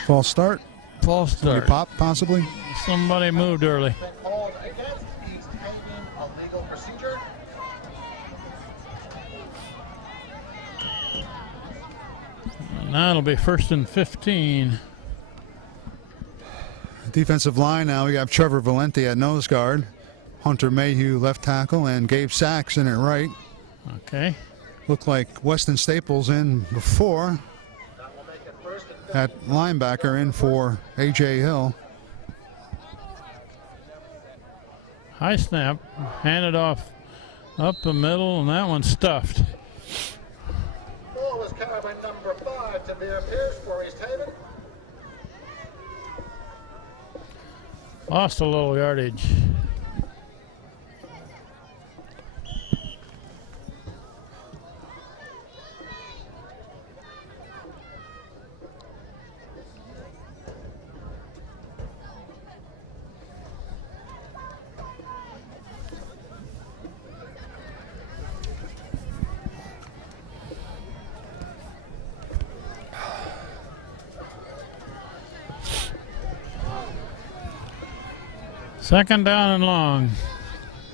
False start. False Somebody start. pop, possibly. Somebody moved early. Been called against East Haven, a legal procedure. And that'll be 1st and 15. Defensive line now, we got Trevor Valenti at nose guard, Hunter Mayhew left tackle, and Gabe Sachs in at right. Okay. Looked like Weston Staples in before. That will make it 1st and At linebacker in for A.J. Hill. High snap. Handed off up the middle, and that one's stuffed. ball was carried by number 5, Tamir Pierce for East Haven. Lost a little yardage. Second down and long.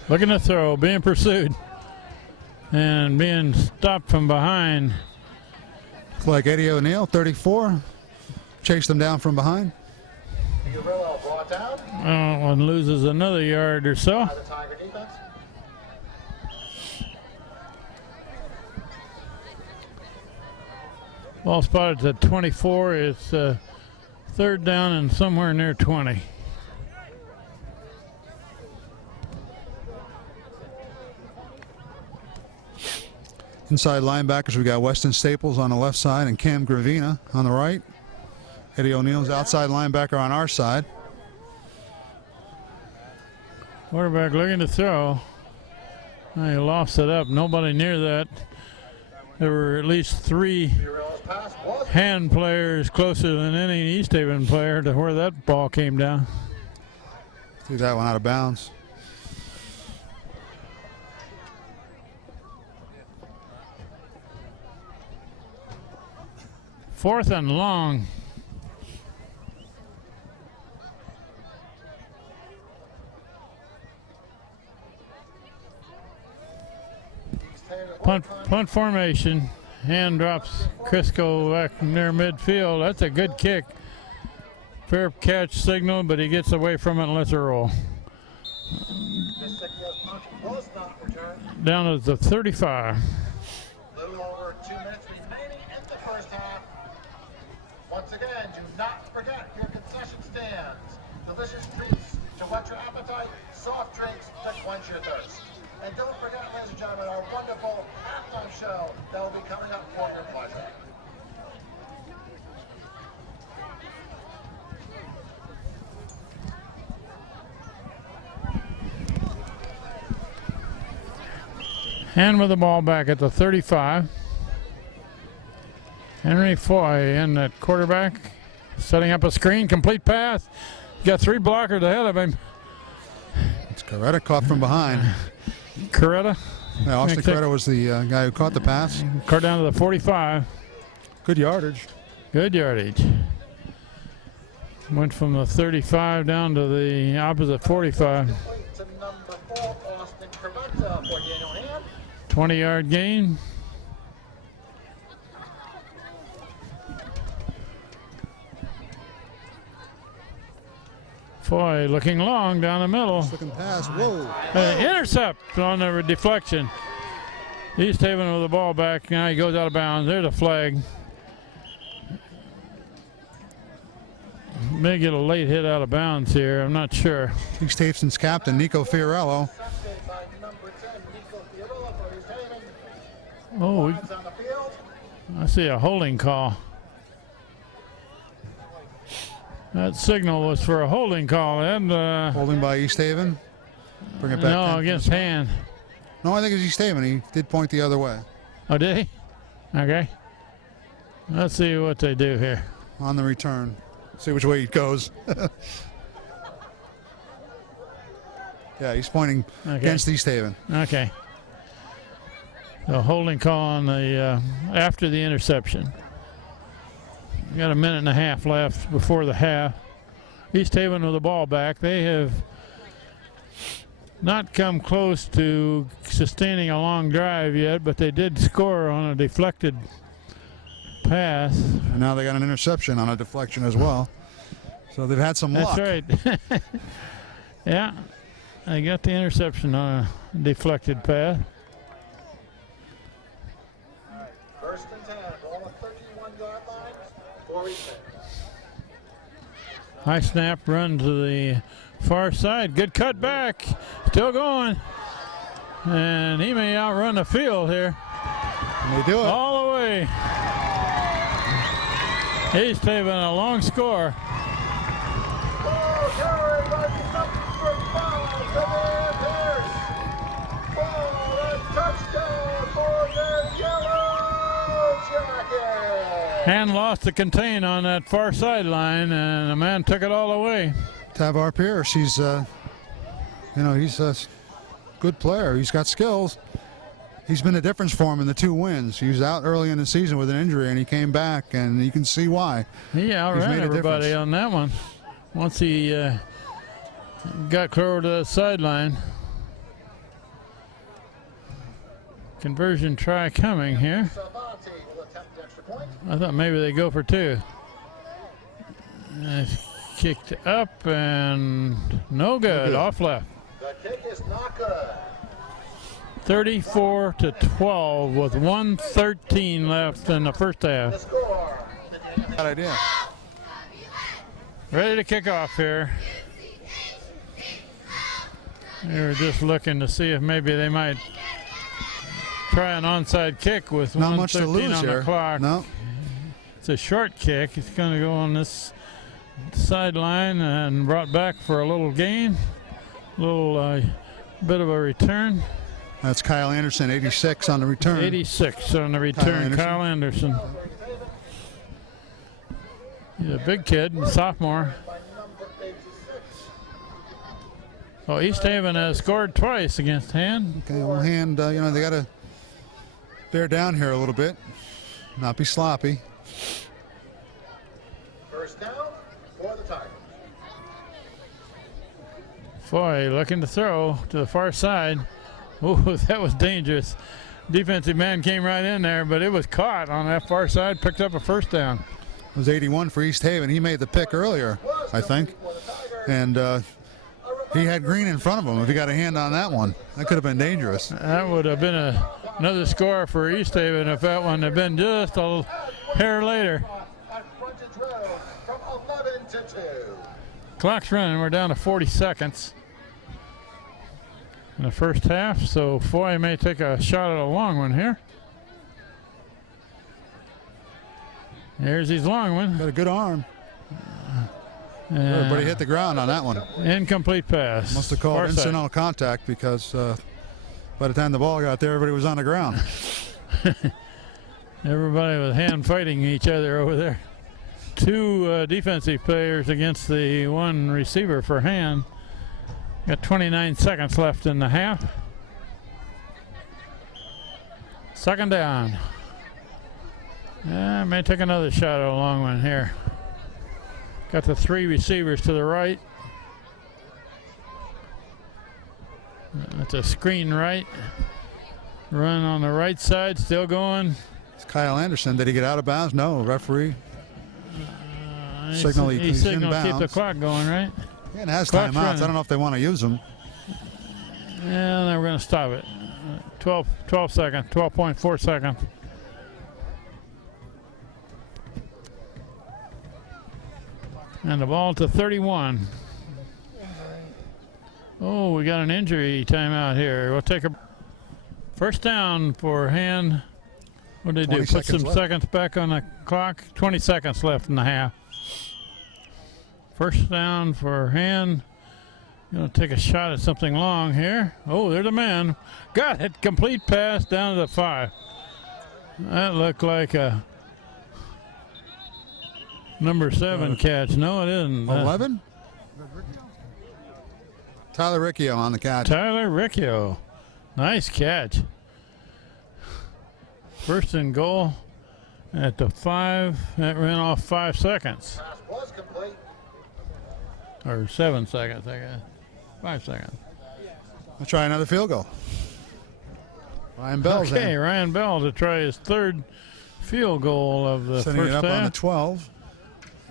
Looking to throw, being pursued. And being stopped from behind. Looked like Eddie O'Neill, 34. Chased him down from behind. Fiorillo brought down And loses another yard or so. by the Tiger defense. Ball spotted at 24. It's third down and somewhere near 20. Inside linebackers, we got Weston Staples on the left side and Cam Gravina on the right. Eddie O'Neill's outside linebacker on our side. Quarterback looking to throw. He lofts it up. Nobody near that. There were at least 3 Fiorillo's pass was hand players closer than any East Haven player to where that ball came down. Threw that one out of bounds. Fourth and long. East Haven. Punt formation. Hand drops Crisco back near midfield. That's a good kick. Fair catch signal, but he gets away from it and lets it roll. This signal punt was not returned. Down to the 35. Little over 2 minutes remaining in the first half. Once again, do not forget your concession stands. Delicious treats to whet your appetite, soft drinks that quench your thirst. And don't forget, ladies and gentlemen, our wonderful halftime show that will be coming up for your pleasure. Hand with the ball back at the 35. Henry Foy in at quarterback. Setting up a screen, complete pass. Got 3 blockers ahead of him. It's Coretta caught from behind. Coretta. Yeah, Austin Coretta was the guy who caught the pass. Caught down to the 45. Good yardage. Good yardage. Went from the 35 down to the opposite 45. To number 4, Austin Coretta for Daniel Hand. 20-yard gain. Foy looking long down the middle. Looking pass. Whoa. Intercept on the deflection. East Haven with the ball back. Now he goes out of bounds. There's a flag. May get a late hit out of bounds here. I'm not sure. East Haven's captain, Nico Fiorello. Intercepted by number 10, Nico Fiorillo for East Haven. Oh, Lines on the field. I see a holding call. That signal was for a holding call. And Holding by East Haven. Bring it back. no, 10 against minutes. hand. No, I think it's East Haven. He did point the other way. Oh, did he? Okay. Let's see what they do here. On the return. See which way it goes. Yeah, he's pointing against East Haven. Okay. The holding call on the after the interception. We got a minute and a half left before the half. East Haven with the ball back. They have not come close to sustaining a long drive yet, but they did score on a deflected pass. And now they got an interception on a deflection as well. So they've had some luck. That's right. Yeah, they got the interception on a deflected pass. First and 10, ball at 31-yard line for East Haven. High snap, run to the far side. Good cut back. Still going. And he may outrun the field here. And they do it. All the way. East Haven, a long score. Ball carried by number 5, Van Pierce. Ball and touchdown for the Yellow Jackets. Hand lost the contain on that far sideline, and the man took it all away. Tavar Pierce, he's he's a good player. He's got skills. He's been a difference for him in the 2 wins. He was out early in the season with an injury, and he came back, and you can see why. He outran everybody on that one. Once he got clear to the sideline. Conversion try coming here. Savante will attempt the extra point. I thought maybe they go for 2. Kicked up and no good. Off left. The kick is not good. 34-12 with 1:13 left in the first The half. score. Bad idea. Ready to kick off here. They were just looking to see if maybe they might try an onside kick with Not much to 1:13 lose on here. the clock. No. It's a short kick. It's going to go on this sideline and brought back for a little gain. A little bit of a return. That's Kyle Anderson, 86 on the return. 86 on the return. Kyle Anderson. He's a big kid, sophomore. Oh, East Haven has scored twice against Hand. Okay, well, Hand, they got to bear down here a little bit, not be sloppy. First down for the Tigers. Foy looking to throw to the far side. Oh, that was dangerous. Defensive man came right in there, but it was caught on that far side, picked up a first down. It was 81 for East Haven. He made the pick earlier, I think. And he had Green in front of him. If he got a hand on that one, that could have been dangerous. That would have been another score for East Haven if that one had been just a hair later. At Frontage Road from 11 to 2. Clock's running. We're down to 40 seconds in the first half, so Foy may take a shot at a long one here. There's his long one. Got a good arm. Everybody hit the ground on that one. Incomplete pass. Must have called Far side. incidental contact because by the time the ball got there, everybody was on the ground. Everybody was hand fighting each other over there. 2 defensive players against the 1 receiver for Hand. Got 29 seconds left in the half. Second down. May take another shot at a long one here. Got the 3 receivers to the right. That's a screen right. Run on the right side, still going. It's Kyle Anderson. Did he get out of bounds? No, referee. Signal He he's signaled keep the inbounds. clock going, right? Yeah, and it has Clock's timeouts. I running. don't know if they want to use them. And then we're going to stop it. 12 seconds, 12.4 seconds. And the ball to 31. Oh, we got an injury timeout here. We'll take a first down for Hand. What did they do? 20 Put some seconds left. seconds back on the clock. 20 seconds left in the half. First down for Hand. Going to take a shot at something long here. Oh, there's a man. Got it. Complete pass down to the 5. That looked like a number 7 catch. No, it isn't. 11? Tyler Riccio on the catch. Tyler Riccio. Nice catch. First and goal at the 5. That ran off 5 seconds. Pass was complete. Or 7 seconds, I guess. 5 seconds. We'll try another field goal. Ryan Bell's Okay, in. Ryan Bell to try his 3rd field goal of the Setting it first up on the half. 12.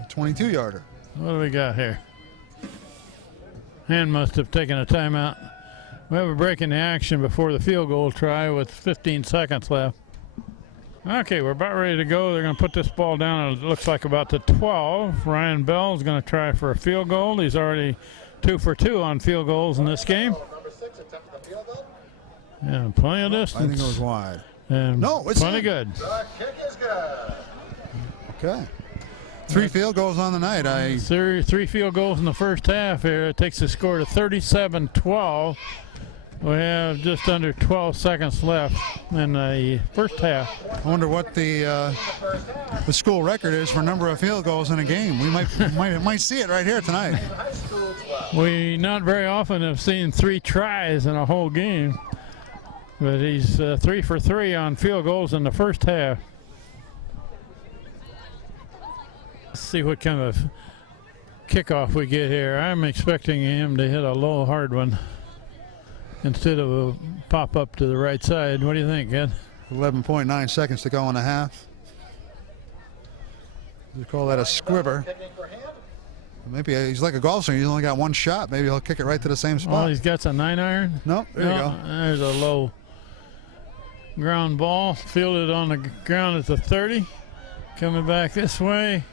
22-yarder. What do we got here? Hand must have taken a timeout. We have a break in the action before the field goal try with 15 seconds left. Okay, we're about ready to go. They're going to put this ball down. It looks like about the 12. Ryan Bell is going to try for a field goal. He's already 2 for 2 on field goals in this game. Number 6 attempted the field goal. Yeah, plenty of distance. I think it was wide. And No, it's plenty in. good. The kick is good. Okay. 3 field goals on the night. 3 field goals in the first half here. It takes the score to 37-12. We have just under 12 seconds left in the first half. I wonder what the school record is for number of field goals in a game. We might see it right here tonight. High school 12. We not very often have seen 3 tries in a whole game, but he's 3 for 3 on field goals in the first half. Let's see what kind of kickoff we get here. I'm expecting him to hit a low hard one instead of a pop up to the right side. What do you think, Ed? 11.9 seconds to go in the half. You call that a squibber. Kicking for hand. Maybe he's like a golf swing. He's only got 1 shot. Maybe he'll kick it right to the same Oh, spot. he's got a 9-iron. Nope, there you go. There's a low ground ball fielded on the ground at the 30. Coming back this way.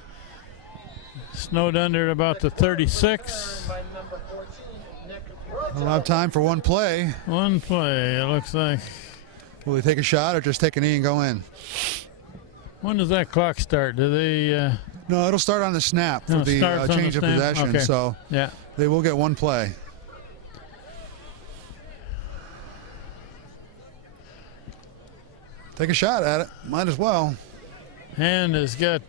Snowed under at about the 36. By number 14, Nick We'll have time for 1 play. One play, it looks like. Will he take a shot or just take a knee and go in? When does that clock start? Do they, No, it'll start on the snap for No, it the starts on the change of snap? possession. Okay. So yeah. they will get 1 play. Take a shot at it. Might as well. Hand has got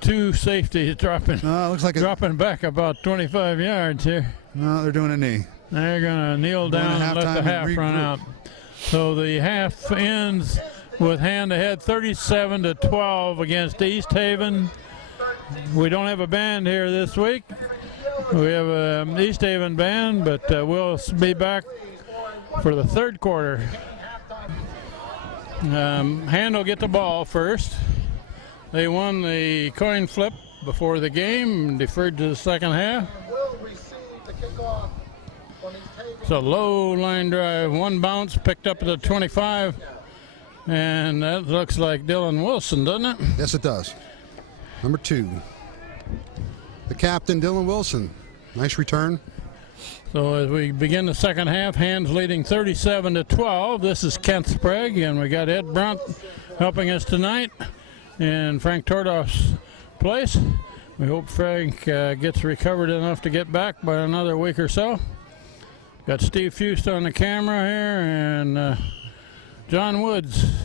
2 safeties dropping No, it looks like it. dropping back about 25 yards here. No, they're doing a knee. They're going to kneel Going to down and let the halftime half and run regroup. out. So the half ends with Hand ahead 37-12 against East Haven. We don't have a band here this week. We have an East Haven band, but we'll be back for the 3rd quarter. Hand will get the ball first. They won the coin flip before the game, deferred to the second half. will receive the kickoff from East Haven. It's a low line drive, 1 bounce, picked up at the 25. And that looks like Dylan Wilson, doesn't it? Yes, it does. Number 2. The captain, Dylan Wilson. Nice return. So as we begin the second half, Hands leading 37-12. This is Kent Sprague, and we got Ed Brunt helping us tonight in Frank Tordoff's place. We hope Frank gets recovered enough to get back by another week or so. Got Steve Fust on the camera here, and John Woods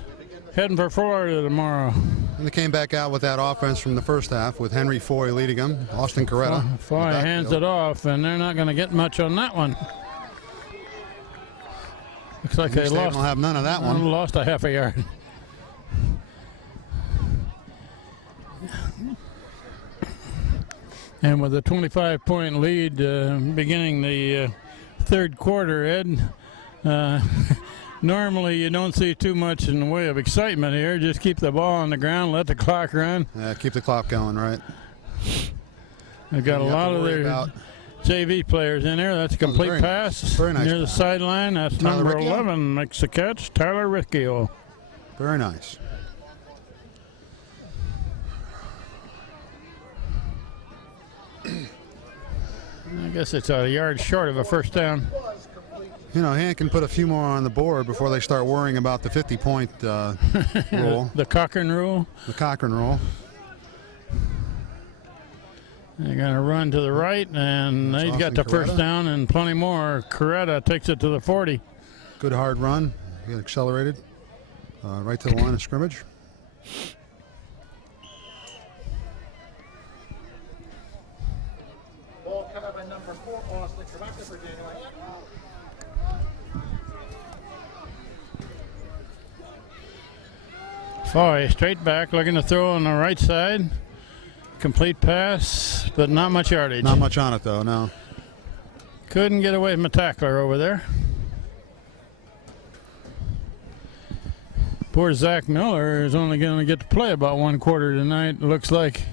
heading for Florida tomorrow. And they came back out with that offense from the first half with Henry Foy leading them. Austin Coretta. Foy hands it off, and they're not going to get much on that one. Looks like they They lost. don't have none of that one. Lost a half a yard. And with a 25-point lead beginning the 3rd quarter, Ed, normally you don't see too much in the way of excitement here. Just keep the ball on the ground, let the clock run. Keep the clock going, right? They've got a You have lot to of worry their about- JV players in there. That's a complete very pass nice. Very nice near the pass. sideline. That's Tyler number Riccio? 11 makes the catch. Tyler Riccio. Very nice. I guess it's a yard short of a first down. You know, Hand can put a few more on the board before they start worrying about the 50-point rule, The Cochran rule. the Cochran rule. They're going to run to the right, and That's they've got Austin the first Coretta. down and plenty more. Coretta takes it to the 40. Good hard run. Get accelerated. Right to the line of scrimmage. Ball coming by number 4, Austin Coretta for Daniel Hand. Foy straight back, looking to throw on the right side. Complete pass, but not much yardage. Not much on it though. No. Couldn't get away from a tackler over there. Poor Zach Miller is only going to get to play about 1 quarter tonight, looks like.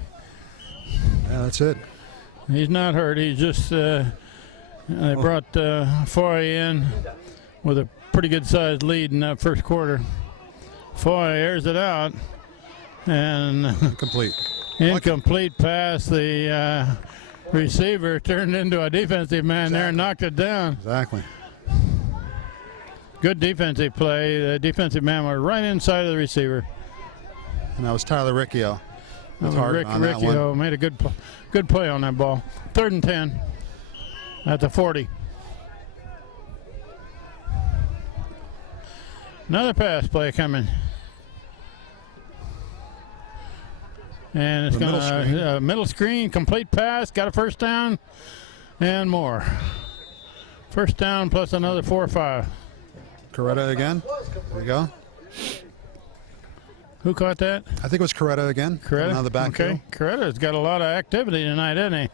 Yeah, that's it. He's not hurt. He's just, they brought Foy in with a pretty good sized lead in that first quarter. Foy airs it out, and Complete. incomplete pass. The receiver turned into a defensive man there and knocked it down. Exactly. Good defensive play. The defensive man was right inside of the receiver. And that was Tyler Riccio. That's hard Rick on that one. Riccio made a good play on that ball. 3rd and 10 at the 40. Another pass play coming. And it's The going middle screen. to middle screen, complete pass, got a first down and more. First down plus another 4 or 5. Coretta again. There you go. Who caught that? I think it was Coretta again. Coretta? Coming out of the backfield. Okay. Coretta's got a lot of activity tonight, isn't he?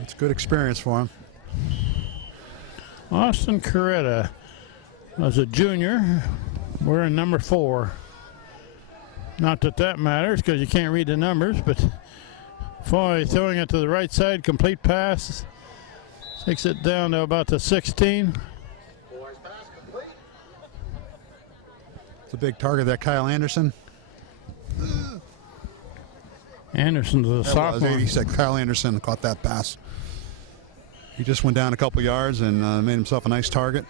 It's good experience for him. Austin Coretta was a junior. We're in number 4. Not that that matters because you can't read the numbers, but Foy throwing it to the right side, complete pass. Takes it down to about the 16. Boys pass complete. It's a big target, that Kyle Anderson. Anderson's a That was sophomore. 86. Kyle Anderson caught that pass. He just went down a couple yards and made himself a nice target.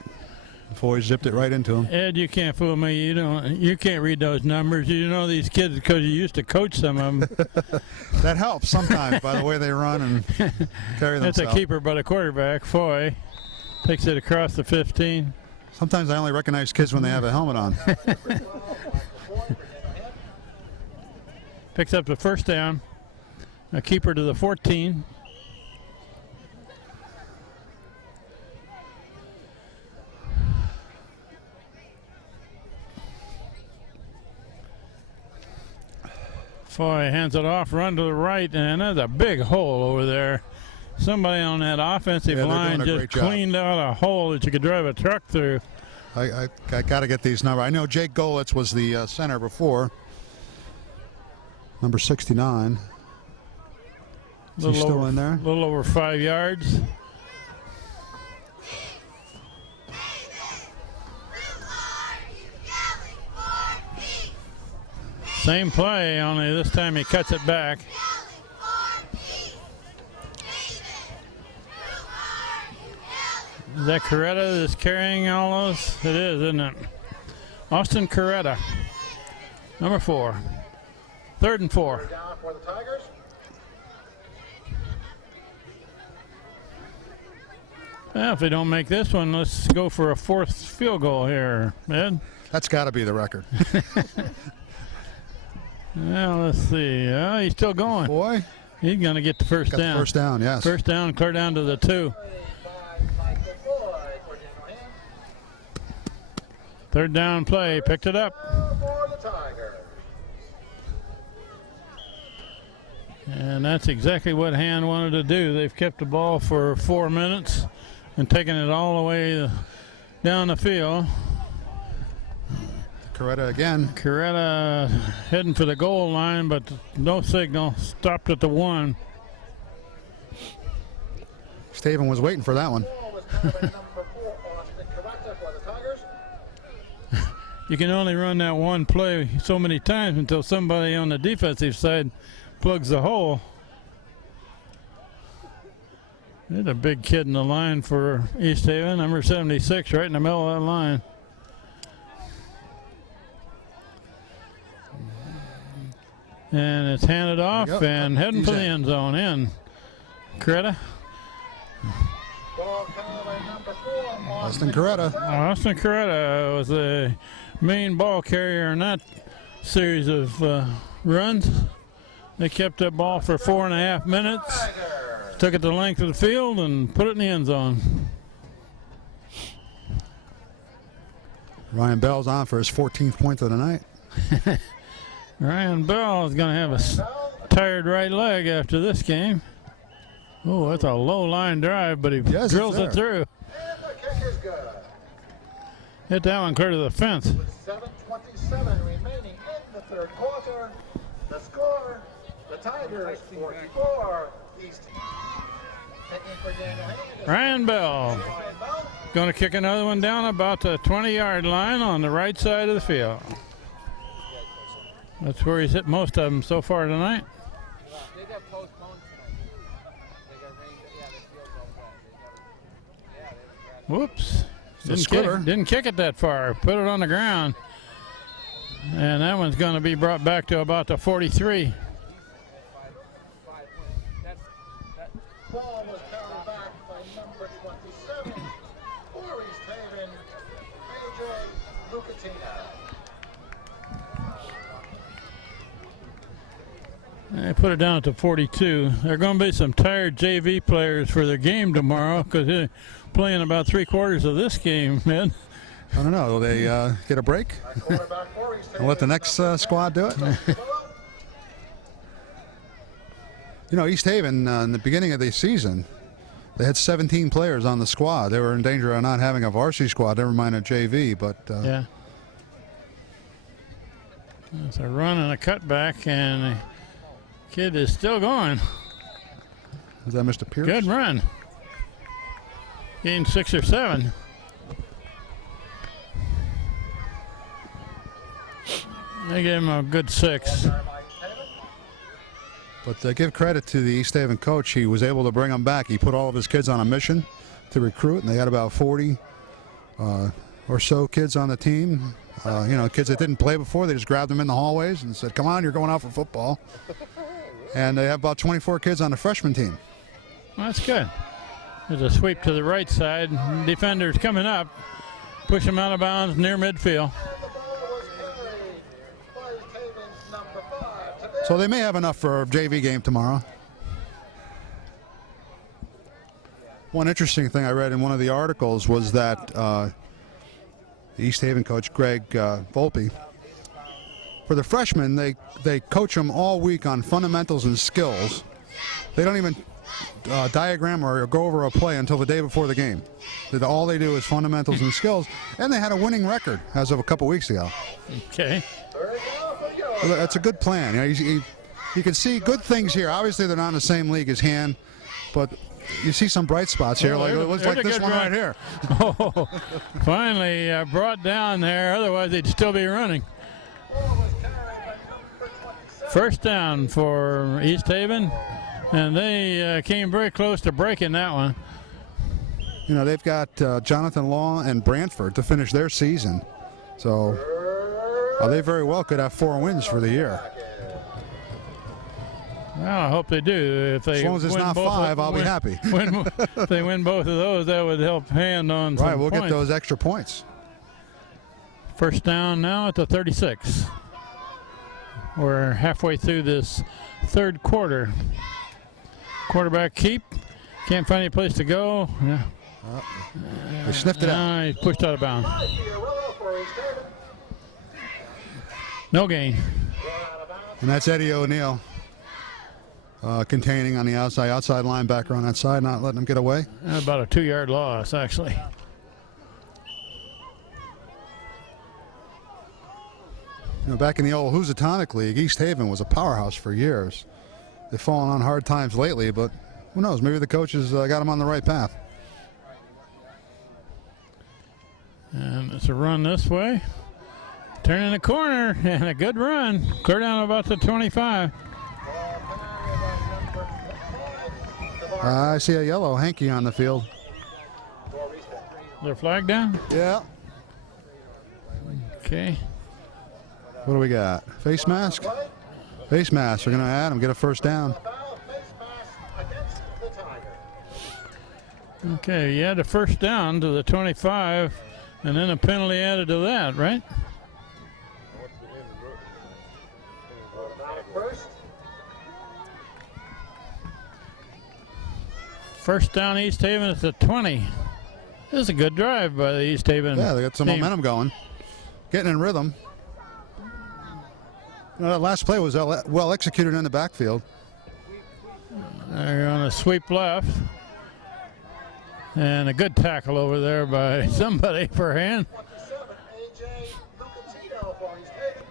Before he zipped it right into him. Ed, you can't fool me. You can't read those numbers. You know these kids because you used to coach some of them. That helps sometimes by the way they run and carry That's themselves. a keeper but a quarterback. Foy takes it across the 15. Sometimes I only recognize kids when they have a helmet on. Picks up the first down. A keeper to the 14. Foy hands it off, run to the right, and there's a big hole over there. Somebody on that offensive Yeah, they're line doing a just great job. cleaned out a hole that you could drive a truck through. I got to get these numbers. I know Jake Golitz was the center before. Number 69. Is he still in there? A little over 5 yards. Same play, only this time he cuts it back. Is that Coretta that's carrying all those? It is, isn't it? Austin Coretta, number 4. 3rd and 4. Down for the Tigers. Well, if they don't make this one, let's go for a 4th field goal here, Ed. That's got to be the record. Well, let's see. He's still going. Boy, He's going to get the first got down. the first down, yes. First down, clear down to the 2. By Michael Boyd for Daniel Hand. 3rd down play, picked it up. For the Tigers. And that's exactly what Hand wanted to do. They've kept the ball for 4 minutes and taken it all the way down the field. Coretta again. Coretta heading for the goal line, but no signal. Stopped at the 1. Staven was waiting for that one. Ball was caught by number 4, Austin Coretta for the Tigers. You can only run that one play so many times until somebody on the defensive side plugs the hole. There's a big kid in the line for East Haven, number 76, right in the middle of that line. And it's handed off There you go. and heading He's for the in. end zone in. Coretta. Ball caught by number 4, Austin Coretta. Austin Coretta was the main ball carrier in that series of runs. They kept that ball for 4.5 minutes. took it the length of the field and put it in the end zone. Ryan Bell's on for his 14th point of the night. Ryan Bell is going to have a tired right leg after this game. Oh, that's a low line drive, but he drills it through. And the kick is good. Hit that one clear to the fence. With 7:27 remaining in the third quarter, the score, the Tigers 44, East. Taking for Daniel Hayes. Ryan Bell Ryan Bell. going to kick another one down about the 20-yard line on the right side of the field. That's where he's hit most of them so far tonight. They got postponed tonight. They got rained. Yeah, they field goal play. Whoops. a squibber. Didn't kick it that far. Put it on the ground. And that one's going to be brought back to about the 43. Ball was carried back by number 27 for East Haven, AJ Lucatina. They put it down at the 42. There are going to be some tired JV players for their game tomorrow because they're playing about 3/4 of this game, man. I don't know. Will they get a break? Quarterback for East And Haven. let the next squad do it? You know, East Haven, in the beginning of the season, they had 17 players on the squad. They were in danger of not having a varsity squad, never mind a JV. But Yeah. It's a run and a cutback, and the kid is still going. is that Mr. Pierce? Good run. Gained 6 or 7. They gave him a good 6. But give credit to the East Haven coach. He was able to bring them back. He put all of his kids on a mission to recruit, and they got about 40 or so kids on the team. You know, kids that didn't play before. They just grabbed them in the hallways and said, "Come on, you're going out for football." And they have about 24 kids on the freshman team. Well, that's good. There's a sweep to the right side. Defenders coming up. Push him out of bounds near midfield. The ball was carried by East Haven's number 5. So they may have enough for a JV game tomorrow. One interesting thing I read in one of the articles was that the East Haven coach, Greg Volpe, for the freshmen, they coach them all week on fundamentals and skills. They don't even diagram or go over a play until the day before the game. All they do is fundamentals and skills, and they had a winning record as of a couple weeks ago. Okay. That's a good plan. You know, you can see good things here. Obviously, they're not in the same league as Han, but you see some bright spots here. Like, it looks like this one right here. Oh, finally brought down there. Otherwise, they'd still be running. First down for East Haven, and they came very close to breaking that one. You know, they've got Jonathan Law and Brantford to finish their season. So they very well could have 4 wins for the year. Well, I hope they do. If they As long as it's win not both 5, I'll be happy. If they win both of those, that would help hand on some Right, we'll points. get those extra points. First down now at the 36. We're halfway through this third quarter. Quarterback keep. Can't find any place to go. Yeah. They sniffed it out. He's pushed out of bounds. No gain. And that's Eddie O'Neill containing on the outside linebacker on that side, not letting him get away. About a 2-yard loss, actually. You know, back in the old Housatonic League, East Haven was a powerhouse for years. They've fallen on hard times lately, but who knows? Maybe the coaches got them on the right path. And it's a run this way. Turning the corner, and a good run. Clear down about the 25. I see a yellow hanky on the field. Their flag down? Yeah. Okay. What do we got? Face mask? Face mask. We're going to add him, get a first down. Okay, you had a first down to the 25, and then a penalty added to that, right? First down, East Haven at the 20. This is a good drive by the East Haven. Yeah, they got some team. momentum going. Getting in rhythm. You know, that last play was well executed in the backfield. They're going to sweep left. And a good tackle over there by somebody for a hand. 27, A.J. Lucatino for East Haven.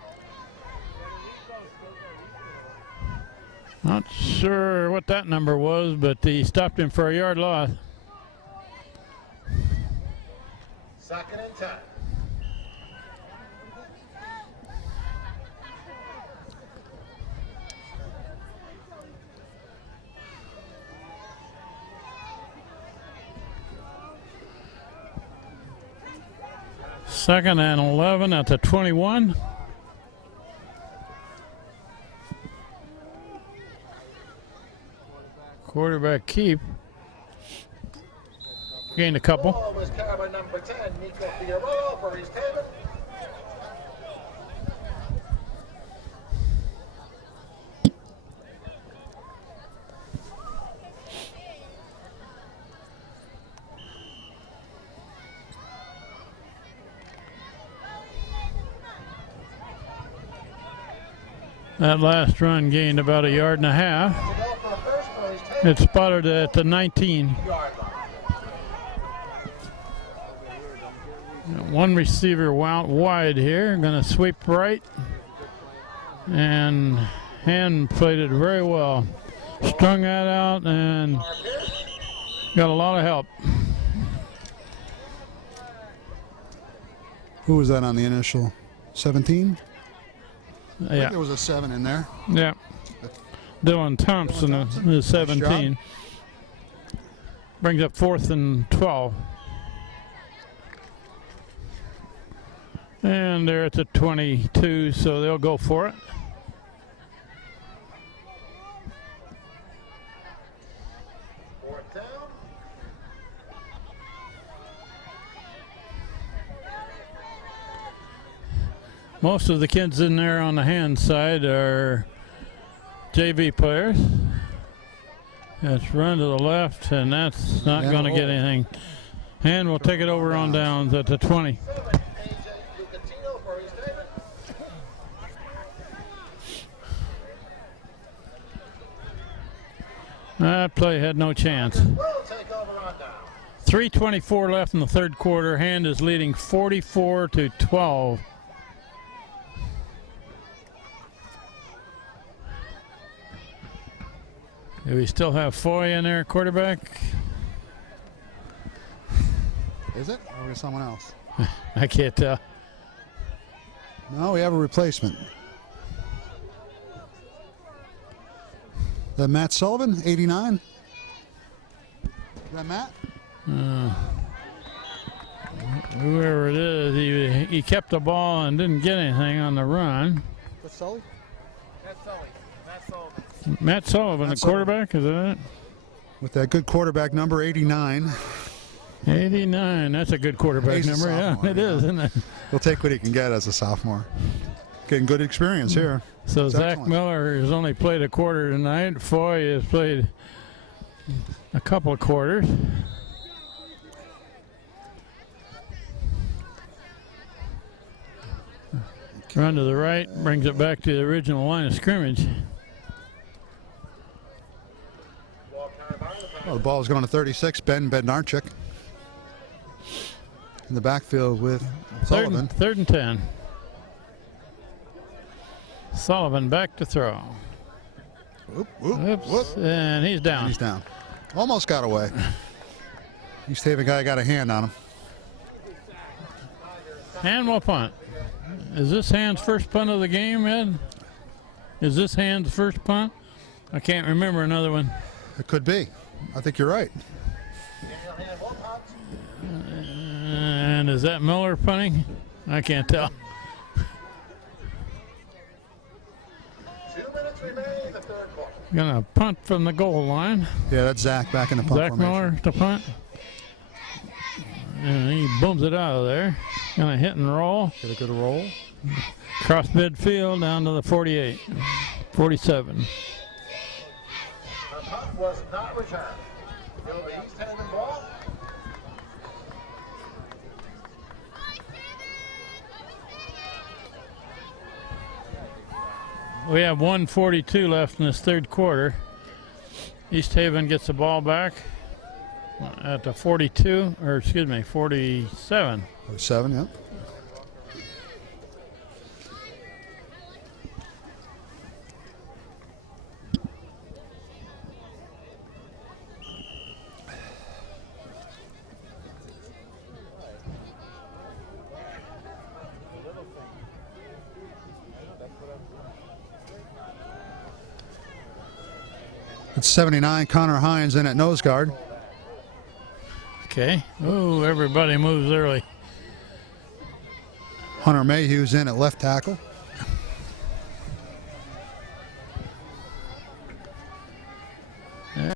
Not sure what that number was, but he stopped him for a yard loss. 2nd and 10. Second and 11 at the 21. Quarterback keep. Gained a couple. Ball was carried by number 10, Nico Figueroa for East Haven. That last run gained about a yard and a half. To go for a first for East Haven. It's spotted at the 19. Yard line. One receiver wide here. Going to sweep right. And hand played it very well. Strung that out and got a lot of help. Who was that on the initial? 17? I think Yeah, there was a 7 in there. yeah. Dylan Thompson is 17. Brings up 4th and 12. And they're at the 22, so they'll go for it. Fourth down. Most of the kids in there on the hand side are JV players. It's run to the left, and that's not And going to a get hole. anything. And we'll take it over on downs at the 20. A.J. Lucatino for East Haven. That play had no chance. Will take over on down. 3:24 left in the third quarter. Hand is leading 44-12. Do we still have Foy in there, quarterback? Is it? Or is it someone else? I can't tell. No, we have a replacement. That Matt Sullivan, 89? Is that Matt? Whoever it is, he kept the ball and didn't get anything on the run. That's Sully? That's Sully. That's Sullivan. Matt Sullivan, Matt the quarterback, is that it? With that good quarterback number 89. 89, that's a good quarterback He's a number. Yeah, sophomore, it yeah. is, isn't it? He'll take what he can get as a sophomore. Getting good experience here. So That's Zach excellent. Miller has only played a quarter tonight. Foy has played a couple of quarters. Run to the right, brings it back to the original line of scrimmage. Well, the ball is going to 36, Ben Bednarchik. In the backfield with Sullivan. Third and 10. Sullivan back to throw. Whoop, whoop, Oops, whoop. and he's And down. he's down. Almost got away. East Haven guy got a hand on him. And we'll punt. Is this Hand's first punt of the game, Ed? Is this Hand's first punt? I can't remember another one. It could be. I think you're right. Daniel Hand will punt. And is that Miller punting? I can't tell. 2 minutes remaining in the third quarter. Gonna punt from the goal line. Yeah, that's Zach back in the punt Zach formation. Miller to punt. And he booms it out of there. Gonna hit and roll. Get a good roll. Across midfield down to the 48. 47. The punt was not returned. It'll be East Haven ball. We have 1:42 left in this third quarter. East Haven gets the ball back at the 42, or excuse me, 47. 7, yep. It's 79, Connor Hines in at nose guard. Okay. Oh, everybody moves early. Hunter Mayhew's in at left tackle.